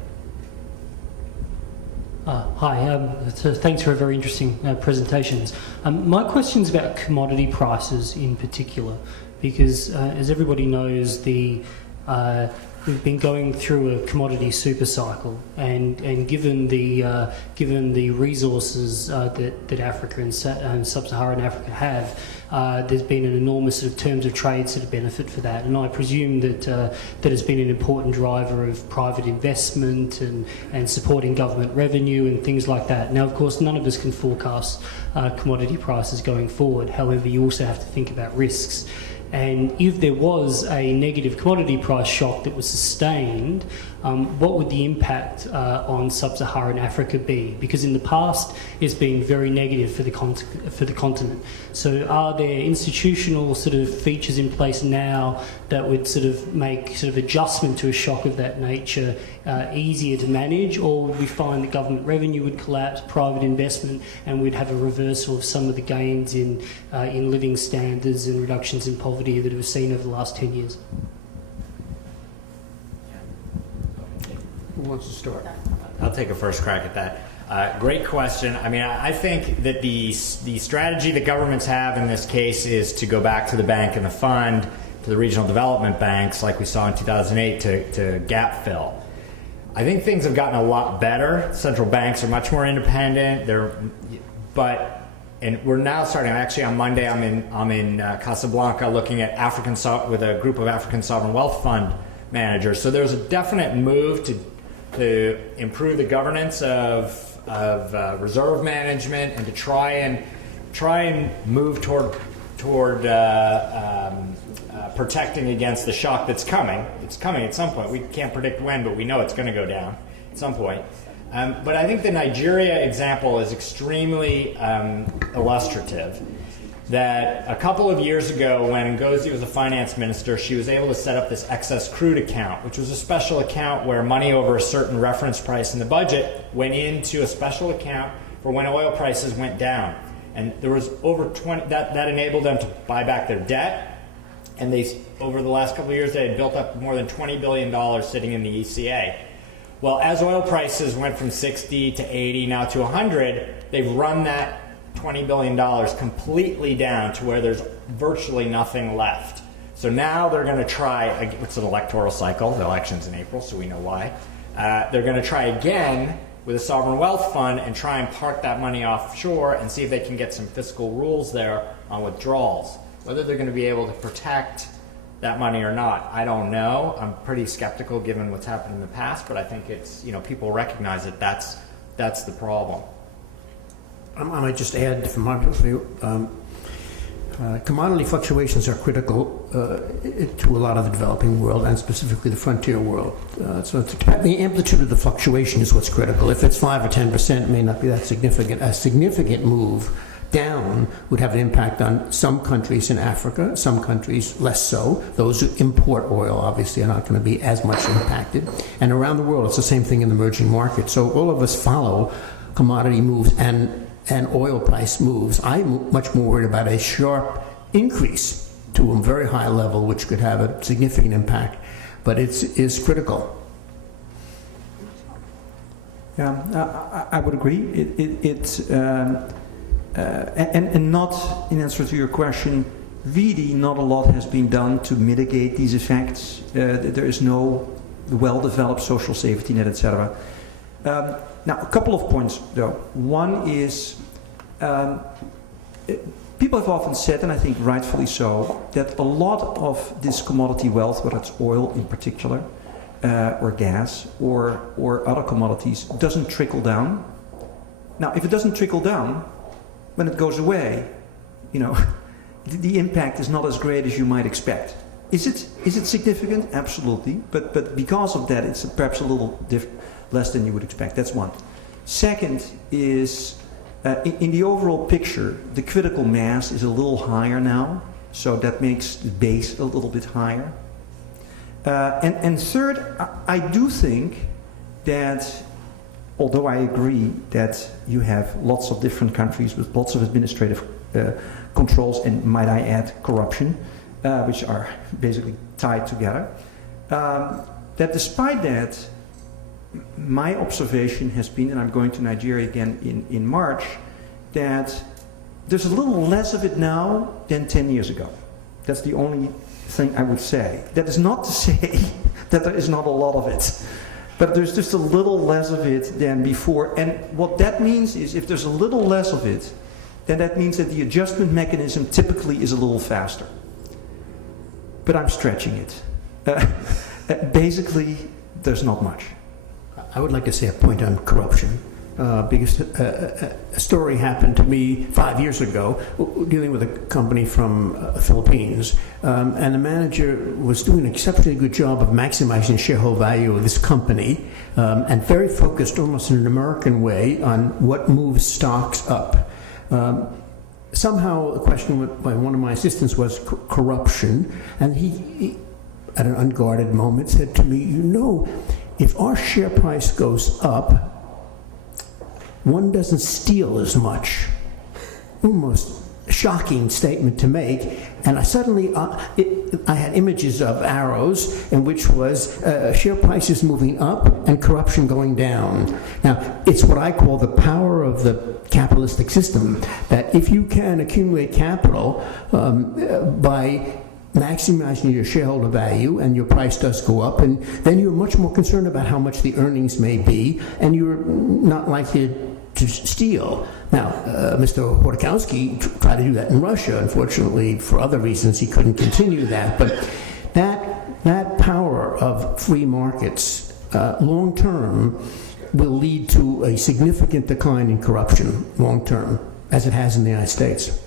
Hi, so thanks for a very interesting presentations. My question's about commodity prices in particular, because as everybody knows, we've been going through a commodity super cycle, and given the resources that Africa and sub-Saharan Africa have, there's been an enormous sort of terms of trade sort of benefit for that, and I presume that has been an important driver of private investment and supporting government revenue and things like that. Now, of course, none of us can forecast commodity prices going forward. However, you also have to think about risks. And if there was a negative commodity price shock that was sustained, what would the impact on sub-Saharan Africa be? Because in the past, it's been very negative for the continent. So are there institutional sort of features in place now that would sort of make sort of adjustment to a shock of that nature easier to manage, or would we find that government revenue would collapse, private investment, and we'd have a reversal of some of the gains in living standards and reductions in poverty that we've seen over the last 10 years? Who wants to start? I'll take a first crack at that. Great question. I mean, I think that the strategy that governments have in this case is to go back to the bank and the fund, to the regional development banks like we saw in 2008 to gap fill. I think things have gotten a lot better. Central banks are much more independent. And we're now starting. Actually, on Monday, I'm in Casablanca looking at with a group of African sovereign wealth fund managers. So there's a definite move to improve the governance of reserve management and to try and move toward protecting against the shock that's coming. It's coming at some point. We can't predict when, but we know it's going to go down at some point. But I think the Nigeria example is extremely illustrative. That a couple of years ago, when Ngozi was a finance minister, she was able to set up this excess crude account, which was a special account where money over a certain reference price in the budget went into a special account for when oil prices went down. And there was over 20, that enabled them to buy back their debt. And over the last couple of years, they had built up more than $20 billion sitting in the ECA. Well, as oil prices went from 60 to 80, now to 100, they've run that $20 billion completely down to where there's virtually nothing left. So now they're going to try, it's an electoral cycle, the election's in April, so we know why. They're going to try again with a sovereign wealth fund and try and park that money offshore and see if they can get some fiscal rules there on withdrawals. Whether they're going to be able to protect that money or not, I don't know. I'm pretty skeptical given what's happened in the past, but I think it's, people recognize that that's the problem. I might just add from my point of view, commodity fluctuations are critical to a lot of the developing world and specifically the frontier world. So the amplitude of the fluctuation is what's critical. If it's 5 or 10%, it may not be that significant. A significant move down would have an impact on some countries in Africa, some countries less so. Those who import oil obviously are not going to be as much impacted. And around the world, it's the same thing in the emerging markets. So all of us follow commodity moves and oil price moves. I'm much more worried about a sharp increase to a very high level, which could have a significant impact, but it is critical. Yeah, I would agree. And not, in answer to your question, really not a lot has been done to mitigate these effects. There is no well-developed social safety net, etc. Now, a couple of points, though. One is, people have often said, and I think rightfully so, that a lot of this commodity wealth, whether it's oil in particular, or gas, or other commodities, doesn't trickle down. Now, if it doesn't trickle down, when it goes away, the impact is not as great as you might expect. Is it significant? Absolutely. But because of that, it's perhaps a little less than you would expect. That's one. Second is, in the overall picture, the critical mass is a little higher now, so that makes the base a little bit higher. And third, I do think that, although I agree that you have lots of different countries with lots of administrative controls and, might I add, corruption, which are basically tied together, that despite that, my observation has been, and I'm going to Nigeria again in March, that there's a little less of it now than 10 years ago. That's the only thing I would say. That is not to say that there is not a lot of it, but there's just a little less of it than before. And what that means is, if there's a little less of it, then that means that the adjustment mechanism typically is a little faster. But I'm stretching it. Basically, there's not much. I would like to say a point on corruption, because a story happened to me 5 years ago dealing with a company from the Philippines, and the manager was doing an exceptionally good job of maximizing shareholder value of this company, and very focused, almost in an American way, on what moves stocks up. Somehow a question by one of my assistants was corruption, and he, at an unguarded moment, said to me, if our share price goes up, one doesn't steal as much. Almost a shocking statement to make. And I suddenly, I had images of arrows in which was share prices moving up and corruption going down. Now, it's what I call the power of the capitalistic system, that if you can accumulate capital by maximizing your shareholder value, and your price does go up, and then you're much more concerned about how much the earnings may be, and you're not likely to steal. Now, Mr. Hodorkovsky tried to do that in Russia. Unfortunately, for other reasons, he couldn't continue that. But that power of free markets, long term, will lead to a significant decline in corruption, long term, as it has in the United States.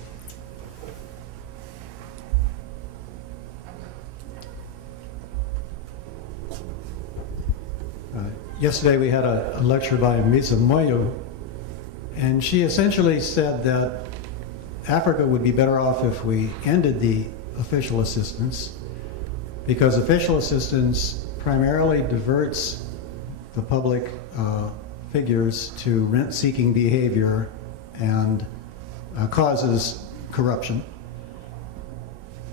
Yesterday we had a lecture by Ms. Moyo, and she essentially said that Africa would be better off if we ended the official assistance, because official assistance primarily diverts the public figures to rent-seeking behavior and causes corruption.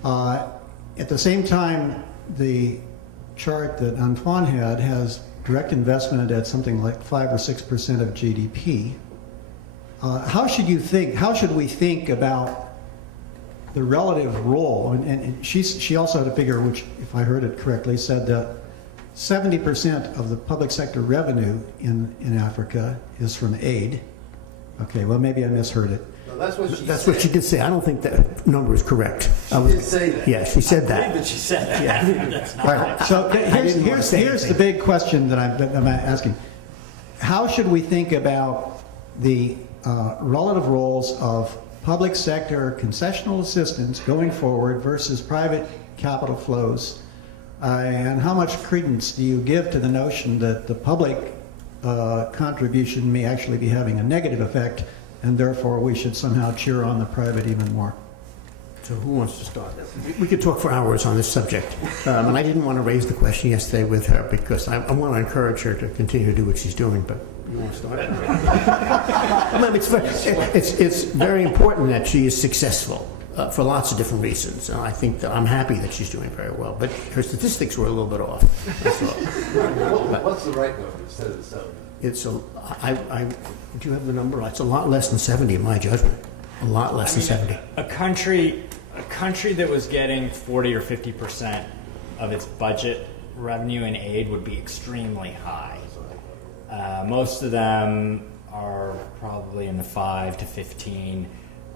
At the same time, the chart that Antoine had has direct investment at something like 5 or 6% of GDP. How should we think about the relative role? And she also had a figure, which, if I heard it correctly, said that 70% of the public sector revenue in Africa is from aid. Okay, well, maybe I misheard it. No, that's what she That's said. what she did say. I don't think that number is correct. She did say that. Yeah, she said I that. believe that she said that. Yeah. That's not All right, so here's the big question that I'm asking. How should we think about the relative roles of public sector concessional assistance going forward versus private capital flows? And how much credence do you give to the notion that the public contribution may actually be having a negative effect, and therefore we should somehow cheer on the private even more? So who wants to start? We could talk for hours on this subject. And I didn't want to raise the question yesterday with her because I want to encourage her to continue to do what she's doing, but you want to start? It's very important that she is successful for lots of different reasons. And I think that I'm happy that she's doing very well, but her statistics were a little bit off. That's all. What's the right number instead of the 70? It's do you have the number? It's a lot less than 70 in my judgment. A lot less than 70. A country that was getting 40 or 50% of its budget revenue in aid would be extremely high. Most of them are probably in the 5 to 15.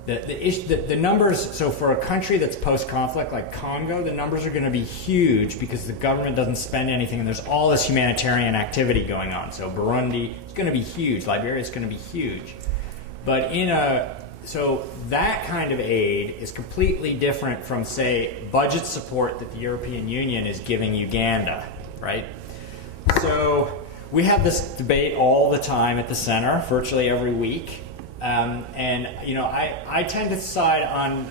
The numbers, so for a country that's post-conflict like Congo, the numbers are going to be huge because the government doesn't spend anything and there's all this humanitarian activity going on. So Burundi, it's going to be huge. Liberia is going to be huge. But so that kind of aid is completely different from, say, budget support that the European Union is giving Uganda, right? So we have this debate all the time at the center, virtually every week. And, you know, I tend to side on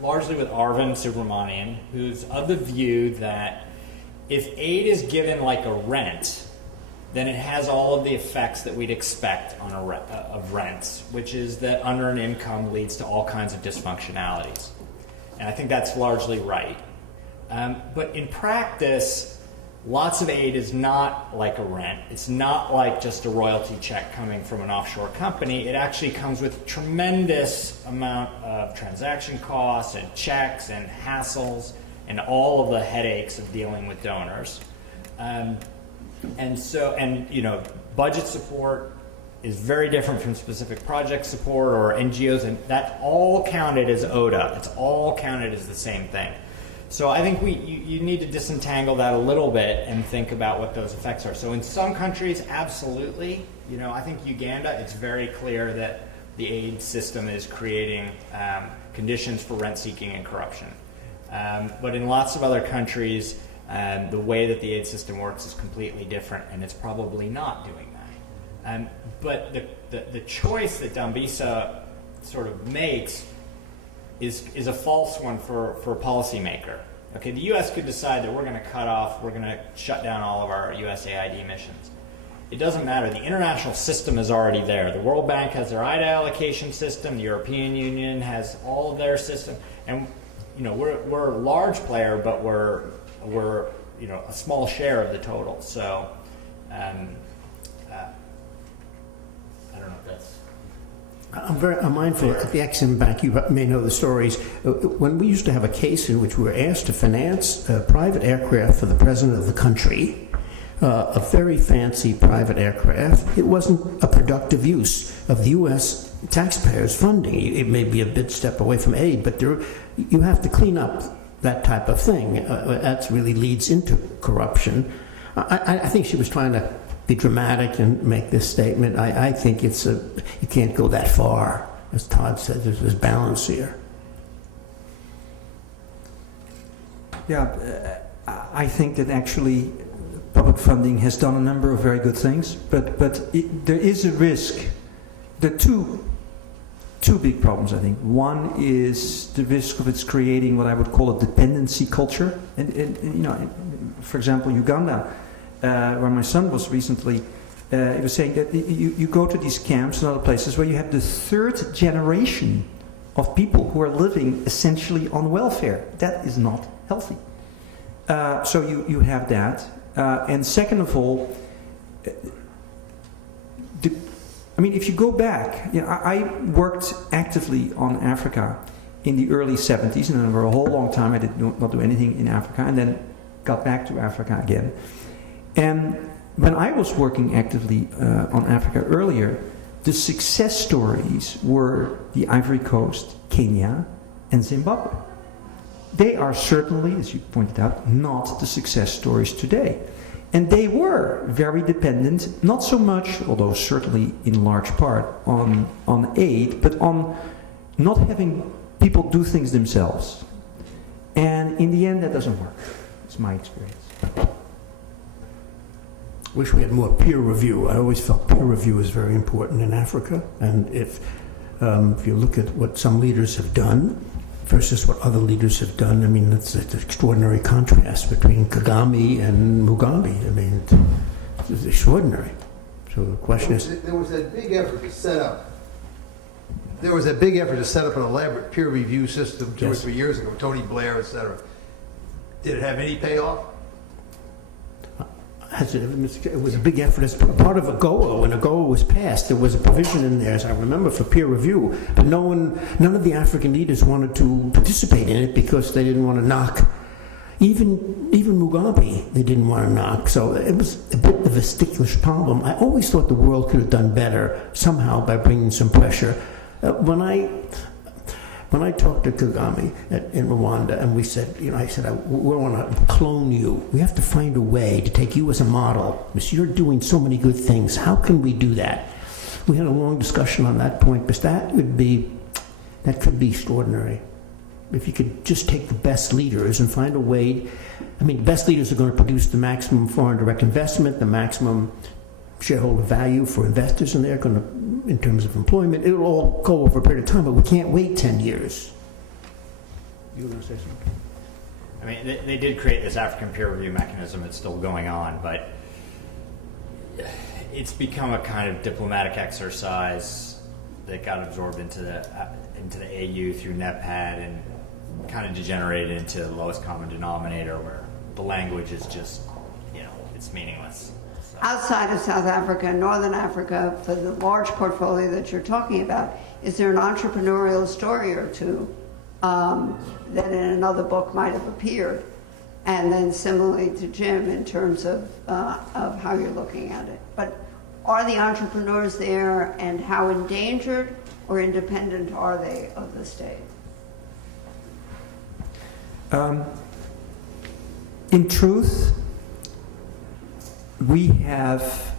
largely with Arvind Subramanian, who's of the view that if aid is given like a rent, then it has all of the effects that we'd expect on of rents, which is that unearned income leads to all kinds of dysfunctionalities. And I think that's largely right. But in practice, lots of aid is not like a rent. It's not like just a royalty check coming from an offshore company. It actually comes with tremendous amount of transaction costs and checks and hassles and all of the headaches of dealing with donors. And you know, budget support is very different from specific project support or NGOs, and that's all counted as ODA. It's all counted as the same thing. So I think you need to disentangle that a little bit and think about what those effects are. So in some countries, absolutely. You know, I think Uganda, it's very clear that the aid system is creating conditions for rent-seeking and corruption. But in lots of other countries, the way that the aid system works is completely different, and it's probably not doing that. But the choice that Dambisa sort of makes is a false one for a policymaker. Okay, the U.S. could decide that we're going to shut down all of our USAID missions. It doesn't matter. The international system is already there. The World Bank has their IDA allocation system. The European Union has all of their system. And, you know, we're a large player, but we're you know, a small share of the total. So, I don't know if that's... I'm mindful at the Exim Bank, you may know the stories. When we used to have a case in which we were asked to finance a private aircraft for the president of the country, a very fancy private aircraft, it wasn't a productive use of the U.S. taxpayers' funding. It may be a bit step away from aid, but you have to clean up that type of thing. That really leads into corruption. I think she was trying to be dramatic and make this statement. I think you can't go that far. As Todd said, there's balance here. Yeah, I think that actually public funding has done a number of very good things, but there is a risk. There are two big problems, I think. One is the risk of it's creating what I would call a dependency culture. And you know, for example, Uganda, where my son was recently, he was saying that you go to these camps and other places where you have the third generation of people who are living essentially on welfare. That is not healthy. So you have that. And second of all, if you go back, I worked actively on Africa in the early 70s, and then for a whole long time I did not do anything in Africa, and then got back to Africa again. And when I was working actively on Africa earlier, the success stories were the Ivory Coast, Kenya, and Zimbabwe. They are certainly, as you pointed out, not the success stories today. And they were very dependent, not so much, although certainly in large part, on aid, but on not having people do things themselves. And in the end, that doesn't work. It's my experience. Wish we had more peer review. I always felt peer review is very important in Africa. And if you look at what some leaders have done versus what other leaders have done, it's an extraordinary contrast between Kagame and Mugabe. It's extraordinary. So the question is... There was that big effort to set up. There was that big effort to set up an elaborate peer review system 2 or 3 years ago, Tony Blair, etc. Did it have any payoff? It was a big effort as part of AGOA. When AGOA was passed, there was a provision in there, as I remember, for peer review. But none of the African leaders wanted to participate in it because they didn't want to knock. Even Mugabe, they didn't want to knock. So it was a bit of a stickless problem. I always thought the world could have done better somehow by bringing some pressure. When I talked to Kagame in Rwanda, and we said, I said, we want to clone you. We have to find a way to take you as a model, because you're doing so many good things. How can we do that? We had a long discussion on that point, because that could be extraordinary. If you could just take the best leaders and find a way. The best leaders are going to produce the maximum foreign direct investment, the maximum shareholder value for investors, and they're going to, in terms of employment, it'll all go over a period of time, but we can't wait 10 years. You were going to say something? They did create this African peer review mechanism. It's still going on, but it's become a kind of diplomatic exercise that got absorbed into the AU through NEPAD and kind of degenerated into the lowest common denominator, where the language is just, it's meaningless. Outside of South Africa and Northern Africa, for the large portfolio that you're talking about, is there an entrepreneurial story or two that in another book might have appeared? And then similarly to Jim in terms of how you're looking at it. But are the entrepreneurs there, and how endangered or independent are they of the state? In truth, we have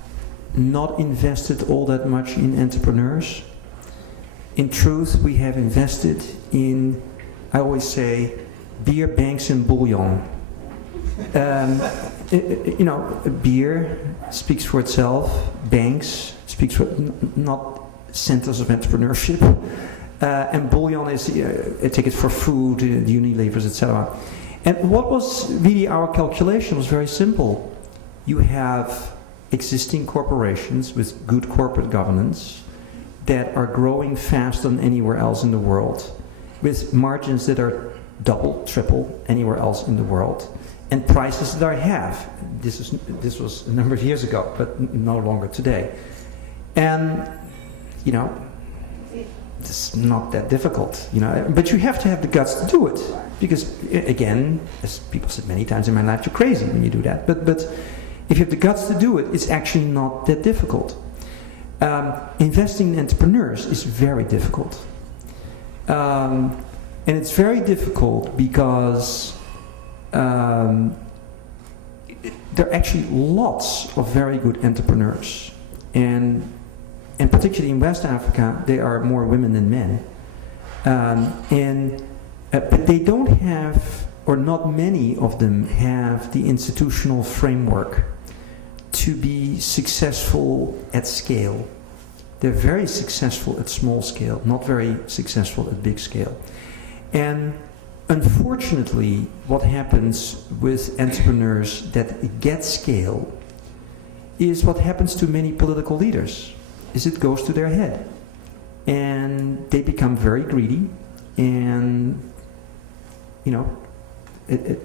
not invested all that much in entrepreneurs. In truth, we have invested in, I always say, beer, banks, and bullion. Beer speaks for itself. Banks speaks for not centers of entrepreneurship. And bullion is a ticket for food, the Unilevers, etc. And what was really our calculation was very simple. You have existing corporations with good corporate governance that are growing faster than anywhere else in the world, with margins that are double, triple anywhere else in the world, and prices that are half. This was a number of years ago, but no longer today. And it's not that difficult, but you have to have the guts to do it, because again, as people said many times in my life, you're crazy when you do that. But if you have the guts to do it, it's actually not that difficult. Investing in entrepreneurs is very difficult. And it's very difficult because there are actually lots of very good entrepreneurs. And particularly in West Africa, there are more women than men. But they don't have, or not many of them have, the institutional framework to be successful at scale. They're very successful at small scale, not very successful at big scale. And unfortunately, what happens with entrepreneurs that get scale is what happens to many political leaders, is it goes to their head. And they become very greedy, and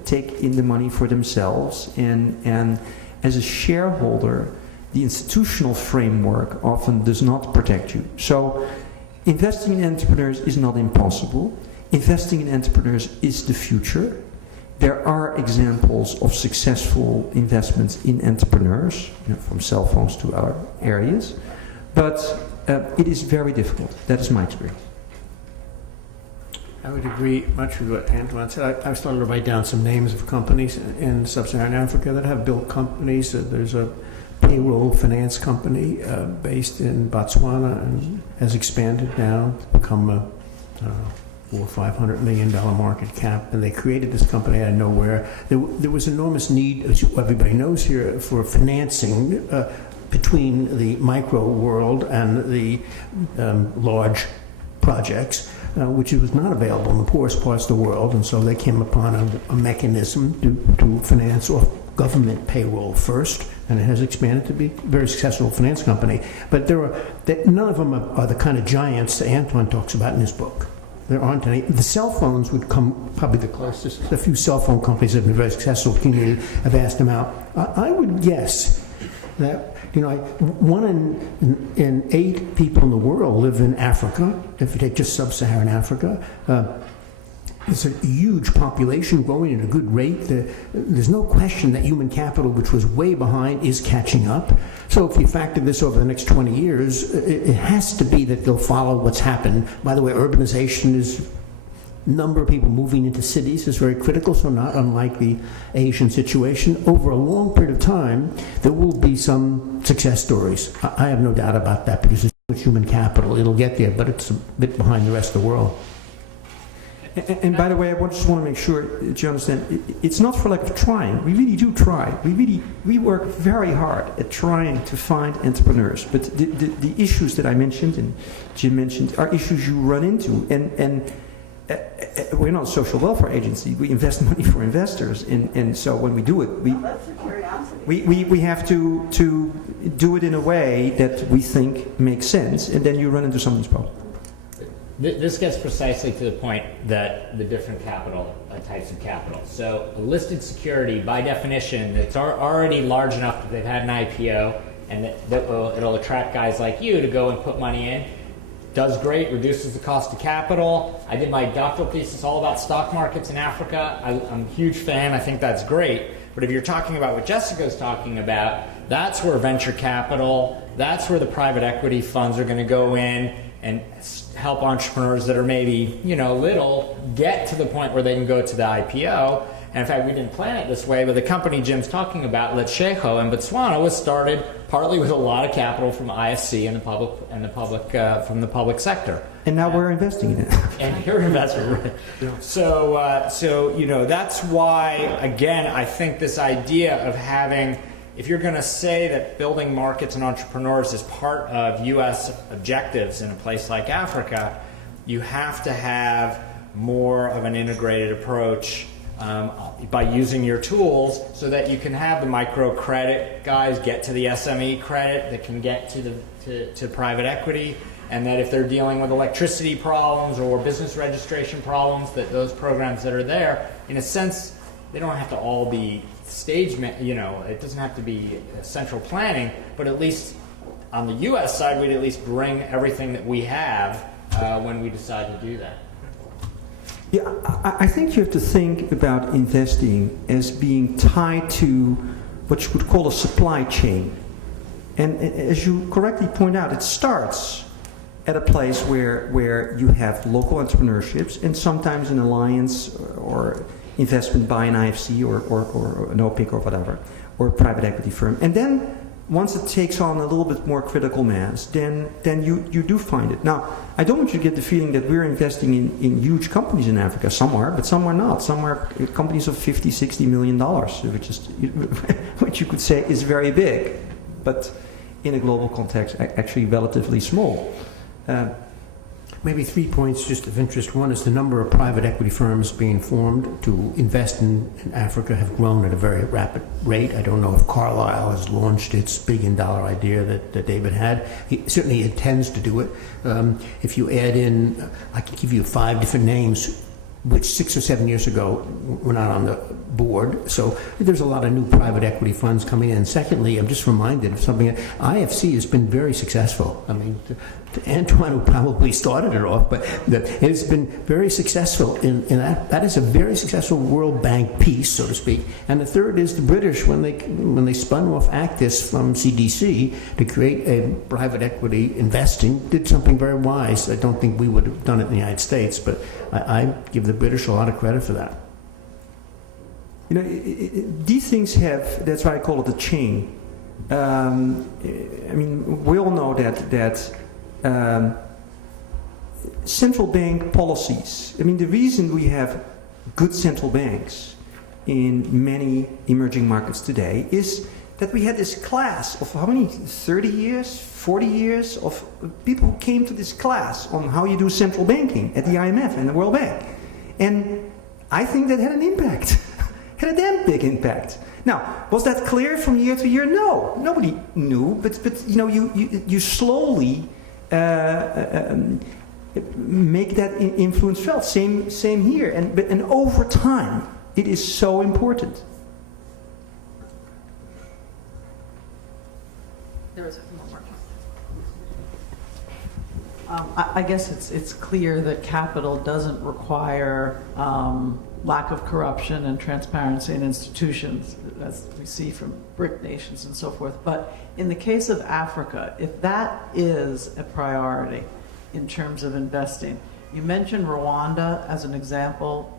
take in the money for themselves, and as a shareholder, the institutional framework often does not protect you. So investing in entrepreneurs is not impossible. Investing in entrepreneurs is the future. There are examples of successful investments in entrepreneurs, from cell phones to other areas, but it is very difficult. That is my experience. I would agree much with what Antoine said. I started to write down some names of companies in sub-Saharan Africa that have built companies. There's a payroll finance company based in Botswana and has expanded now to become a $400 or $500 million market cap, and they created this company out of nowhere. There was enormous need, as everybody knows here, for financing between the micro world and the large projects, which was not available in the poorest parts of the world, and so they came upon a mechanism to finance off government payroll first, and it has expanded to be a very successful finance company. But none of them are the kind of giants that Antoine talks about in his book. There aren't any. The cell phones would come probably the closest. A few cell phone companies that have been very successful. Have asked them out. I would guess that 1 in 8 people in the world live in Africa. If you take just sub-Saharan Africa, it's a huge population growing at a good rate. There's no question that human capital, which was way behind, is catching up. So if you factor this over the next 20 years, it has to be that they'll follow what's happened. By the way, urbanization is number of people moving into cities is very critical, so not unlike the Asian situation. Over a long period of time, there will be some success stories. I have no doubt about that, because it's human capital. It'll get there, but it's a bit behind the rest of the world. And by the way, I just want to make sure that you understand, it's not for lack of trying. We really do try. We work very hard at trying to find entrepreneurs. But the issues that I mentioned and Jim mentioned are issues you run into. And we're not a social welfare agency. We invest money for investors. And so when we do it, we have to do it in a way that we think makes sense. And then you run into some of these problems. This gets precisely to the point that the different capital types of capital. So a listed security, by definition, it's already large enough that they've had an IPO, and it'll attract guys like you to go and put money in. Does great, reduces the cost of capital. I did my doctoral thesis all about stock markets in Africa. I'm a huge fan. I think that's great. But if you're talking about what Jessica's talking about, that's where venture capital, that's where the private equity funds are going to go in and help entrepreneurs that are maybe, little, get to the point where they can go to the IPO. And in fact, we didn't plan it this way, but the company Jim's talking about, Letsheho in Botswana, was started partly with a lot of capital from IFC and from the public sector. And now we're investing in it. And you're investing, right? Yeah. So that's why, again, I think this idea of having, if you're going to say that building markets and entrepreneurs is part of U.S. objectives in a place like Africa, you have to have more of an integrated approach by using your tools so that you can have the microcredit guys get to the SME credit that can get to private equity, and that if they're dealing with electricity problems or business registration problems, that those programs that are there, in a sense, they don't have to all be it doesn't have to be central planning, but at least on the U.S. side, we'd at least bring everything that we have when we decide to do that. Yeah, I think you have to think about investing as being tied to what you could call a supply chain. And as you correctly point out, it starts at a place where you have local entrepreneurships and sometimes an alliance or investment by an IFC or an OPIC or whatever, or a private equity firm. And then once it takes on a little bit more critical mass, then you do find it. Now, I don't want you to get the feeling that we're investing in huge companies in Africa. Some are, but some are not. Some are companies of $50, $60 million, which you could say is very big, but in a global context, actually relatively small. Maybe 3 points just of interest. One is the number of private equity firms being formed to invest in Africa have grown at a very rapid rate. I don't know if Carlyle has launched its billion-dollar idea that David had. He certainly intends to do it. If you add in, I can give you 5 different names, which 6 or 7 years ago were not on the board. So there's a lot of new private equity funds coming in. Secondly, I'm just reminded of something. IFC has been very successful. I mean, to Antoine, who probably started it off, but it's been very successful in that. That is a very successful World Bank piece, so to speak. And the third is the British, when they spun off Actis from CDC to create a private equity investing, did something very wise. I don't think we would have done it in the United States, but I give the British a lot of credit for that. You know, these things have, that's why I call it a chain. I mean, we all know that central bank policies, I mean, the reason we have good central banks in many emerging markets today is that we had this class of how many, 30 years, 40 years of people who came to this class on how you do central banking at the IMF and the World Bank. And I think that had an impact. Had a damn big impact. Now, was that clear from year to year? No, nobody knew. But you know, you slowly make that influence felt. Same here. And over time, it is so important. There was one more. I guess it's clear that capital doesn't require lack of corruption and transparency in institutions, as we see from BRIC nations and so forth. But in the case of Africa, if that is a priority in terms of investing, you mentioned Rwanda as an example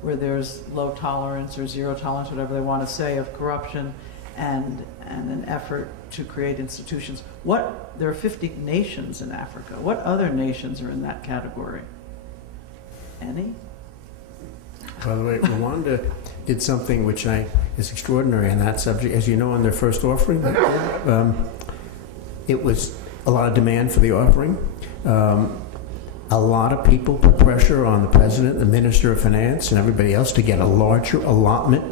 where there's low tolerance or zero tolerance, whatever they want to say, of corruption and an effort to create institutions. There are 50 nations in Africa. What other nations are in that category? Any? By the way, Rwanda did something which is extraordinary on that subject. As you know, on their first offering, it was a lot of demand for the offering. A lot of people put pressure on the president, the minister of finance, and everybody else to get a larger allotment.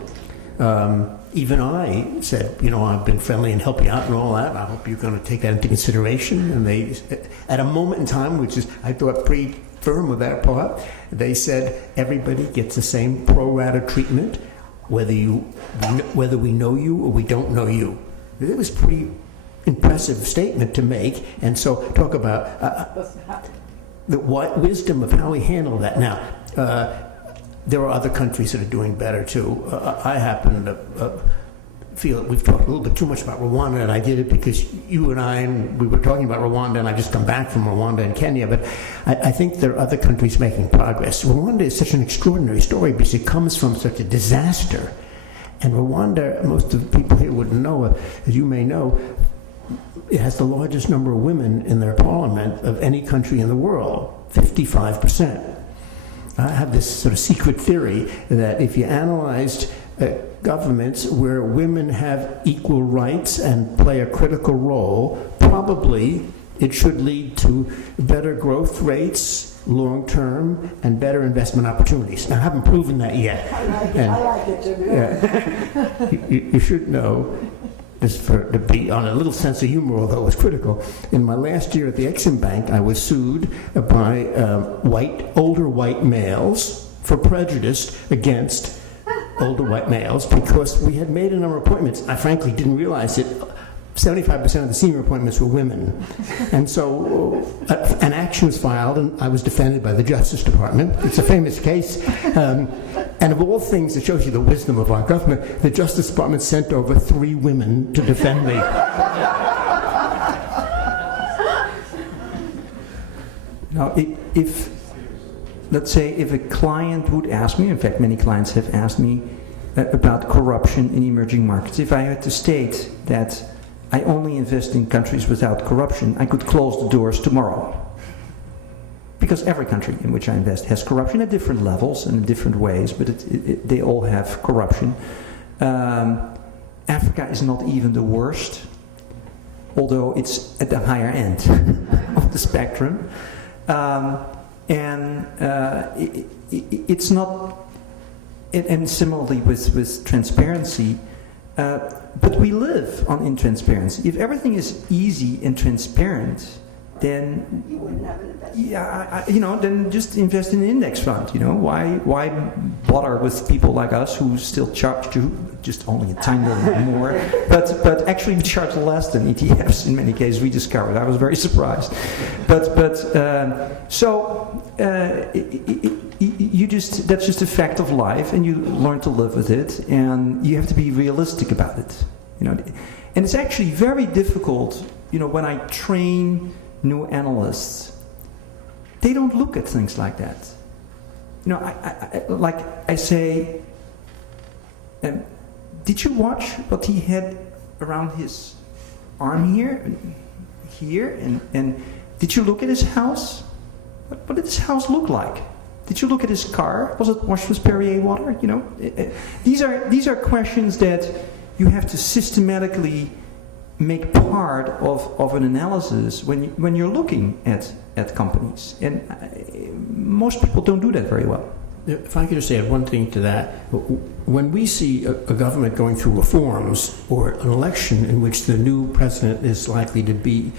Even I said, you know, I've been friendly and help you out and all that. I hope you're going to take that into consideration. And they, at a moment in time, which is, I thought, pretty firm with that part, they said everybody gets the same pro rata treatment, whether we know you or we don't know you. It was a pretty impressive statement to make. And so talk about the wisdom of how we handle that. Now, there are other countries that are doing better too. I happen to feel that we've talked a little bit too much about Rwanda, and I did it because you and we were talking about Rwanda, and I just come back from Rwanda and Kenya. But I think there are other countries making progress. Rwanda is such an extraordinary story because it comes from such a disaster. And Rwanda, most of the people here wouldn't know, as you may know, it has the largest number of women in their parliament of any country in the world, 55%. I have this sort of secret theory that if you analyzed governments where women have equal rights and play a critical role, probably it should lead to better growth rates long-term and better investment opportunities. Now, I haven't proven that yet. I like it, Jimmy. You should know, just to be on a little sense of humor, although it was critical. In my last year at the Exim Bank, I was sued by older white males for prejudice against older white males because we had made a number of appointments. I frankly didn't realize it. 75% of the senior appointments were women. And so an action was filed, and I was defended by the Justice Department. It's a famous case. And of all things, it shows you the wisdom of our government, the Justice Department sent over 3 women to defend me. Now, if let's say if a client would ask me, in fact many clients have asked me about corruption in emerging markets, if I had to state that I only invest in countries without corruption, I could close the doors tomorrow. Because every country in which I invest has corruption at different levels and in different ways, but they all have corruption. Africa is not even the worst, although it's at the higher end of the spectrum. It's not, and similarly with transparency, but we live on intransparency. If everything is easy and transparent, then You wouldn't have an investment. yeah, then just invest in an index fund. Why bother with people like us who still charge you just only a tiny little more, but actually we charge less than ETFs in many cases. We discovered. I was very surprised, that's just a fact of life, and you learn to live with it, and you have to be realistic about it. And it's actually very difficult. When I train new analysts, they don't look at things like that. I say, did you watch what he had around his arm here, and did you look at his house? What did his house look like? Did you look at his car? Was it washed with Perrier water? These are questions that you have to systematically make part of an analysis when you're looking at companies, and most people don't do that very well. If I could just add one thing to that. When we see a government going through reforms or an election in which the new president is likely to be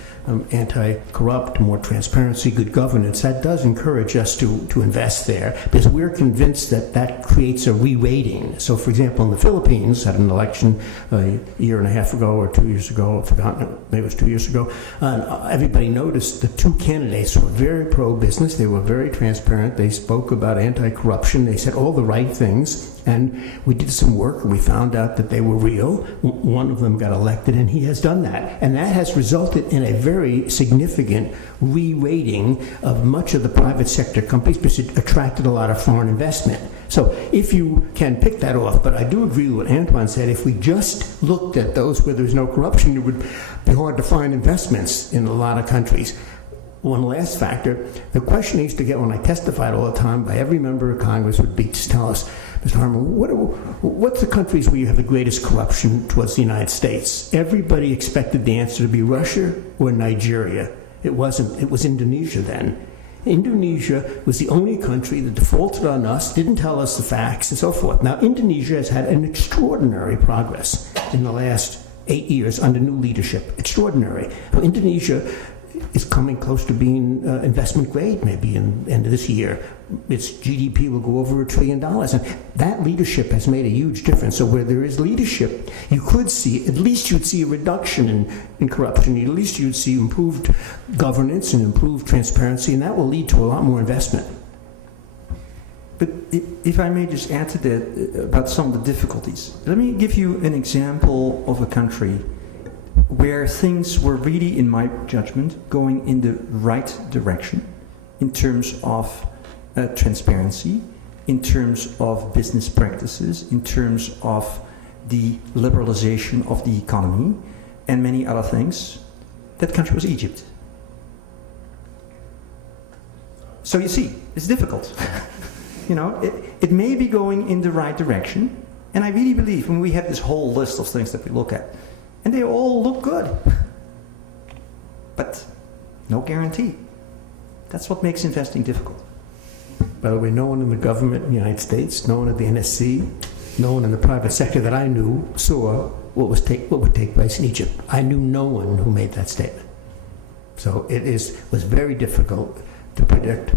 anti-corrupt, more transparency, good governance, that does encourage us to invest there, because we're convinced that creates a re-rating. So, for example, in the Philippines, had an election a year and a half ago or 2 years ago, I've forgotten, maybe it was 2 years ago, everybody noticed the two candidates were very pro-business, they were very transparent, they spoke about anti-corruption, they said all the right things. And we did some work and we found out that they were real. One of them got elected, and he has done that. And that has resulted in a very significant re-rating of much of the private sector companies, because it attracted a lot of foreign investment. So if you can pick that off, but I do agree with what Antoine said, if we just looked at those where there's no corruption, it would be hard to find investments in a lot of countries. One last factor, the question I used to get when I testified all the time by every member of Congress would be to tell us, Mr. Harmon, what's the countries where you have the greatest corruption towards the United States? Everybody expected the answer to be Russia or Nigeria. It wasn't. It was Indonesia then. Indonesia was the only country that defaulted on us, didn't tell us the facts, and so forth. Now, Indonesia has had an extraordinary progress in the last 8 years under new leadership. Extraordinary. Indonesia is coming close to being investment grade maybe in the end of this year. Its GDP will go over $1 trillion. And that leadership has made a huge difference. So where there is leadership, you could see, at least you'd see a reduction in corruption. At least you'd see improved governance and improved transparency, and that will lead to a lot more investment. But if I may just add to that about some of the difficulties. Let me give you an example of a country where things were really, in my judgment, going in the right direction in terms of transparency, in terms of business practices, in terms of the liberalization of the economy, and many other things. That country was Egypt. So you see, it's difficult. It may be going in the right direction, and I really believe when we have this whole list of things that we look at, and they all look good. But no guarantee. That's what makes investing difficult. By the way, no one in the government in the United States, no one at the NSC, no one in the private sector that I knew saw what would take place in Egypt. I knew no one who made that statement. So it was very difficult to predict.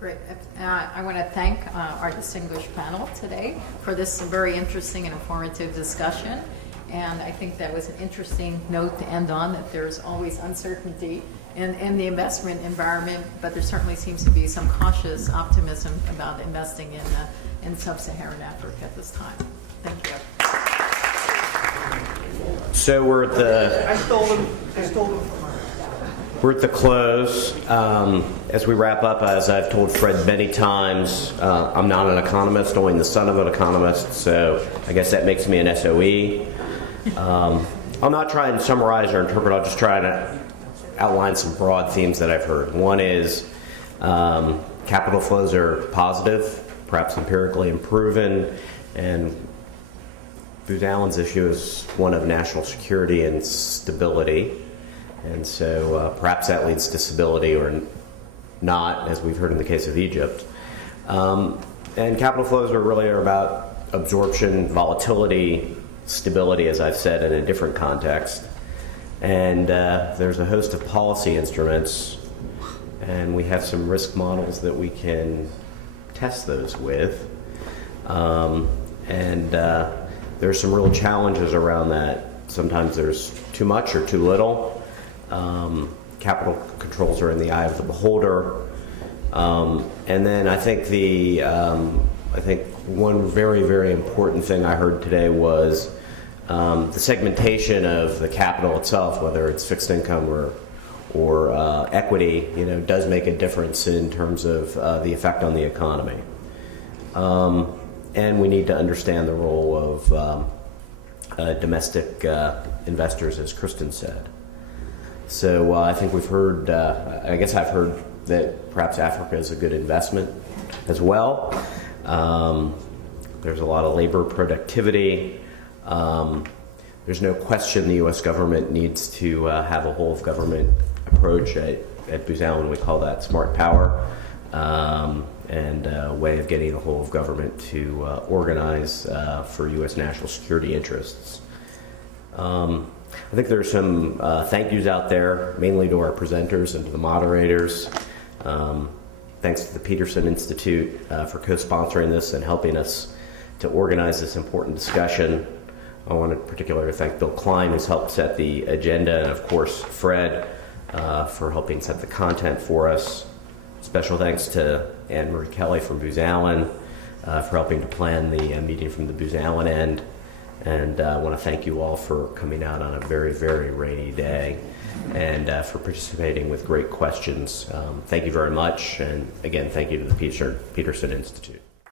Great. I want to thank our distinguished panel today for this very interesting and informative discussion. And I think that was an interesting note to end on, that there's always uncertainty in the investment environment, but there certainly seems to be some cautious optimism about investing in sub-Saharan Africa at this time. Thank you. So we're at the... I stole them from her. We're at the close. As we wrap up, as I've told Fred many times, I'm not an economist, only the son of an economist, so I guess that makes me an SOE. I'll not try and summarize or interpret, I'll just try to outline some broad themes that I've heard. One is capital flows are positive, perhaps empirically improving, and Booz Allen's issue is one of national security and stability. And so perhaps that leads to stability or not, as we've heard in the case of Egypt. And capital flows are about absorption, volatility, stability, as I've said, in a different context. And there's a host of policy instruments, and we have some risk models that we can test those with. There's some real challenges around that. Sometimes there's too much or too little. Capital controls are in the eye of the beholder. And then I think one very, very important thing I heard today was the segmentation of the capital itself, whether it's fixed income or equity, does make a difference in terms of the effect on the economy. And we need to understand the role of domestic investors, as Kristen said. So I think we've heard, I guess I've heard that perhaps Africa is a good investment as well. There's a lot of labor productivity. There's no question the U.S. government needs to have a whole of government approach. At Booz Allen, we call that smart power, and a way of getting the whole of government to organize for U.S. national security interests. I think there's some thank yous out there, mainly to our presenters and to the moderators. Thanks to the Peterson Institute for co-sponsoring this and helping us to organize this important discussion. I want to particularly thank Bill Klein, who's helped set the agenda, and of course Fred for helping set the content for us. Special thanks to Anne Marie Kelly from Booz Allen for helping to plan the meeting from the Booz Allen end. And I want to thank you all for coming out on a very, very rainy day and for participating with great questions. Thank you very much. And again, thank you to the Peterson Institute.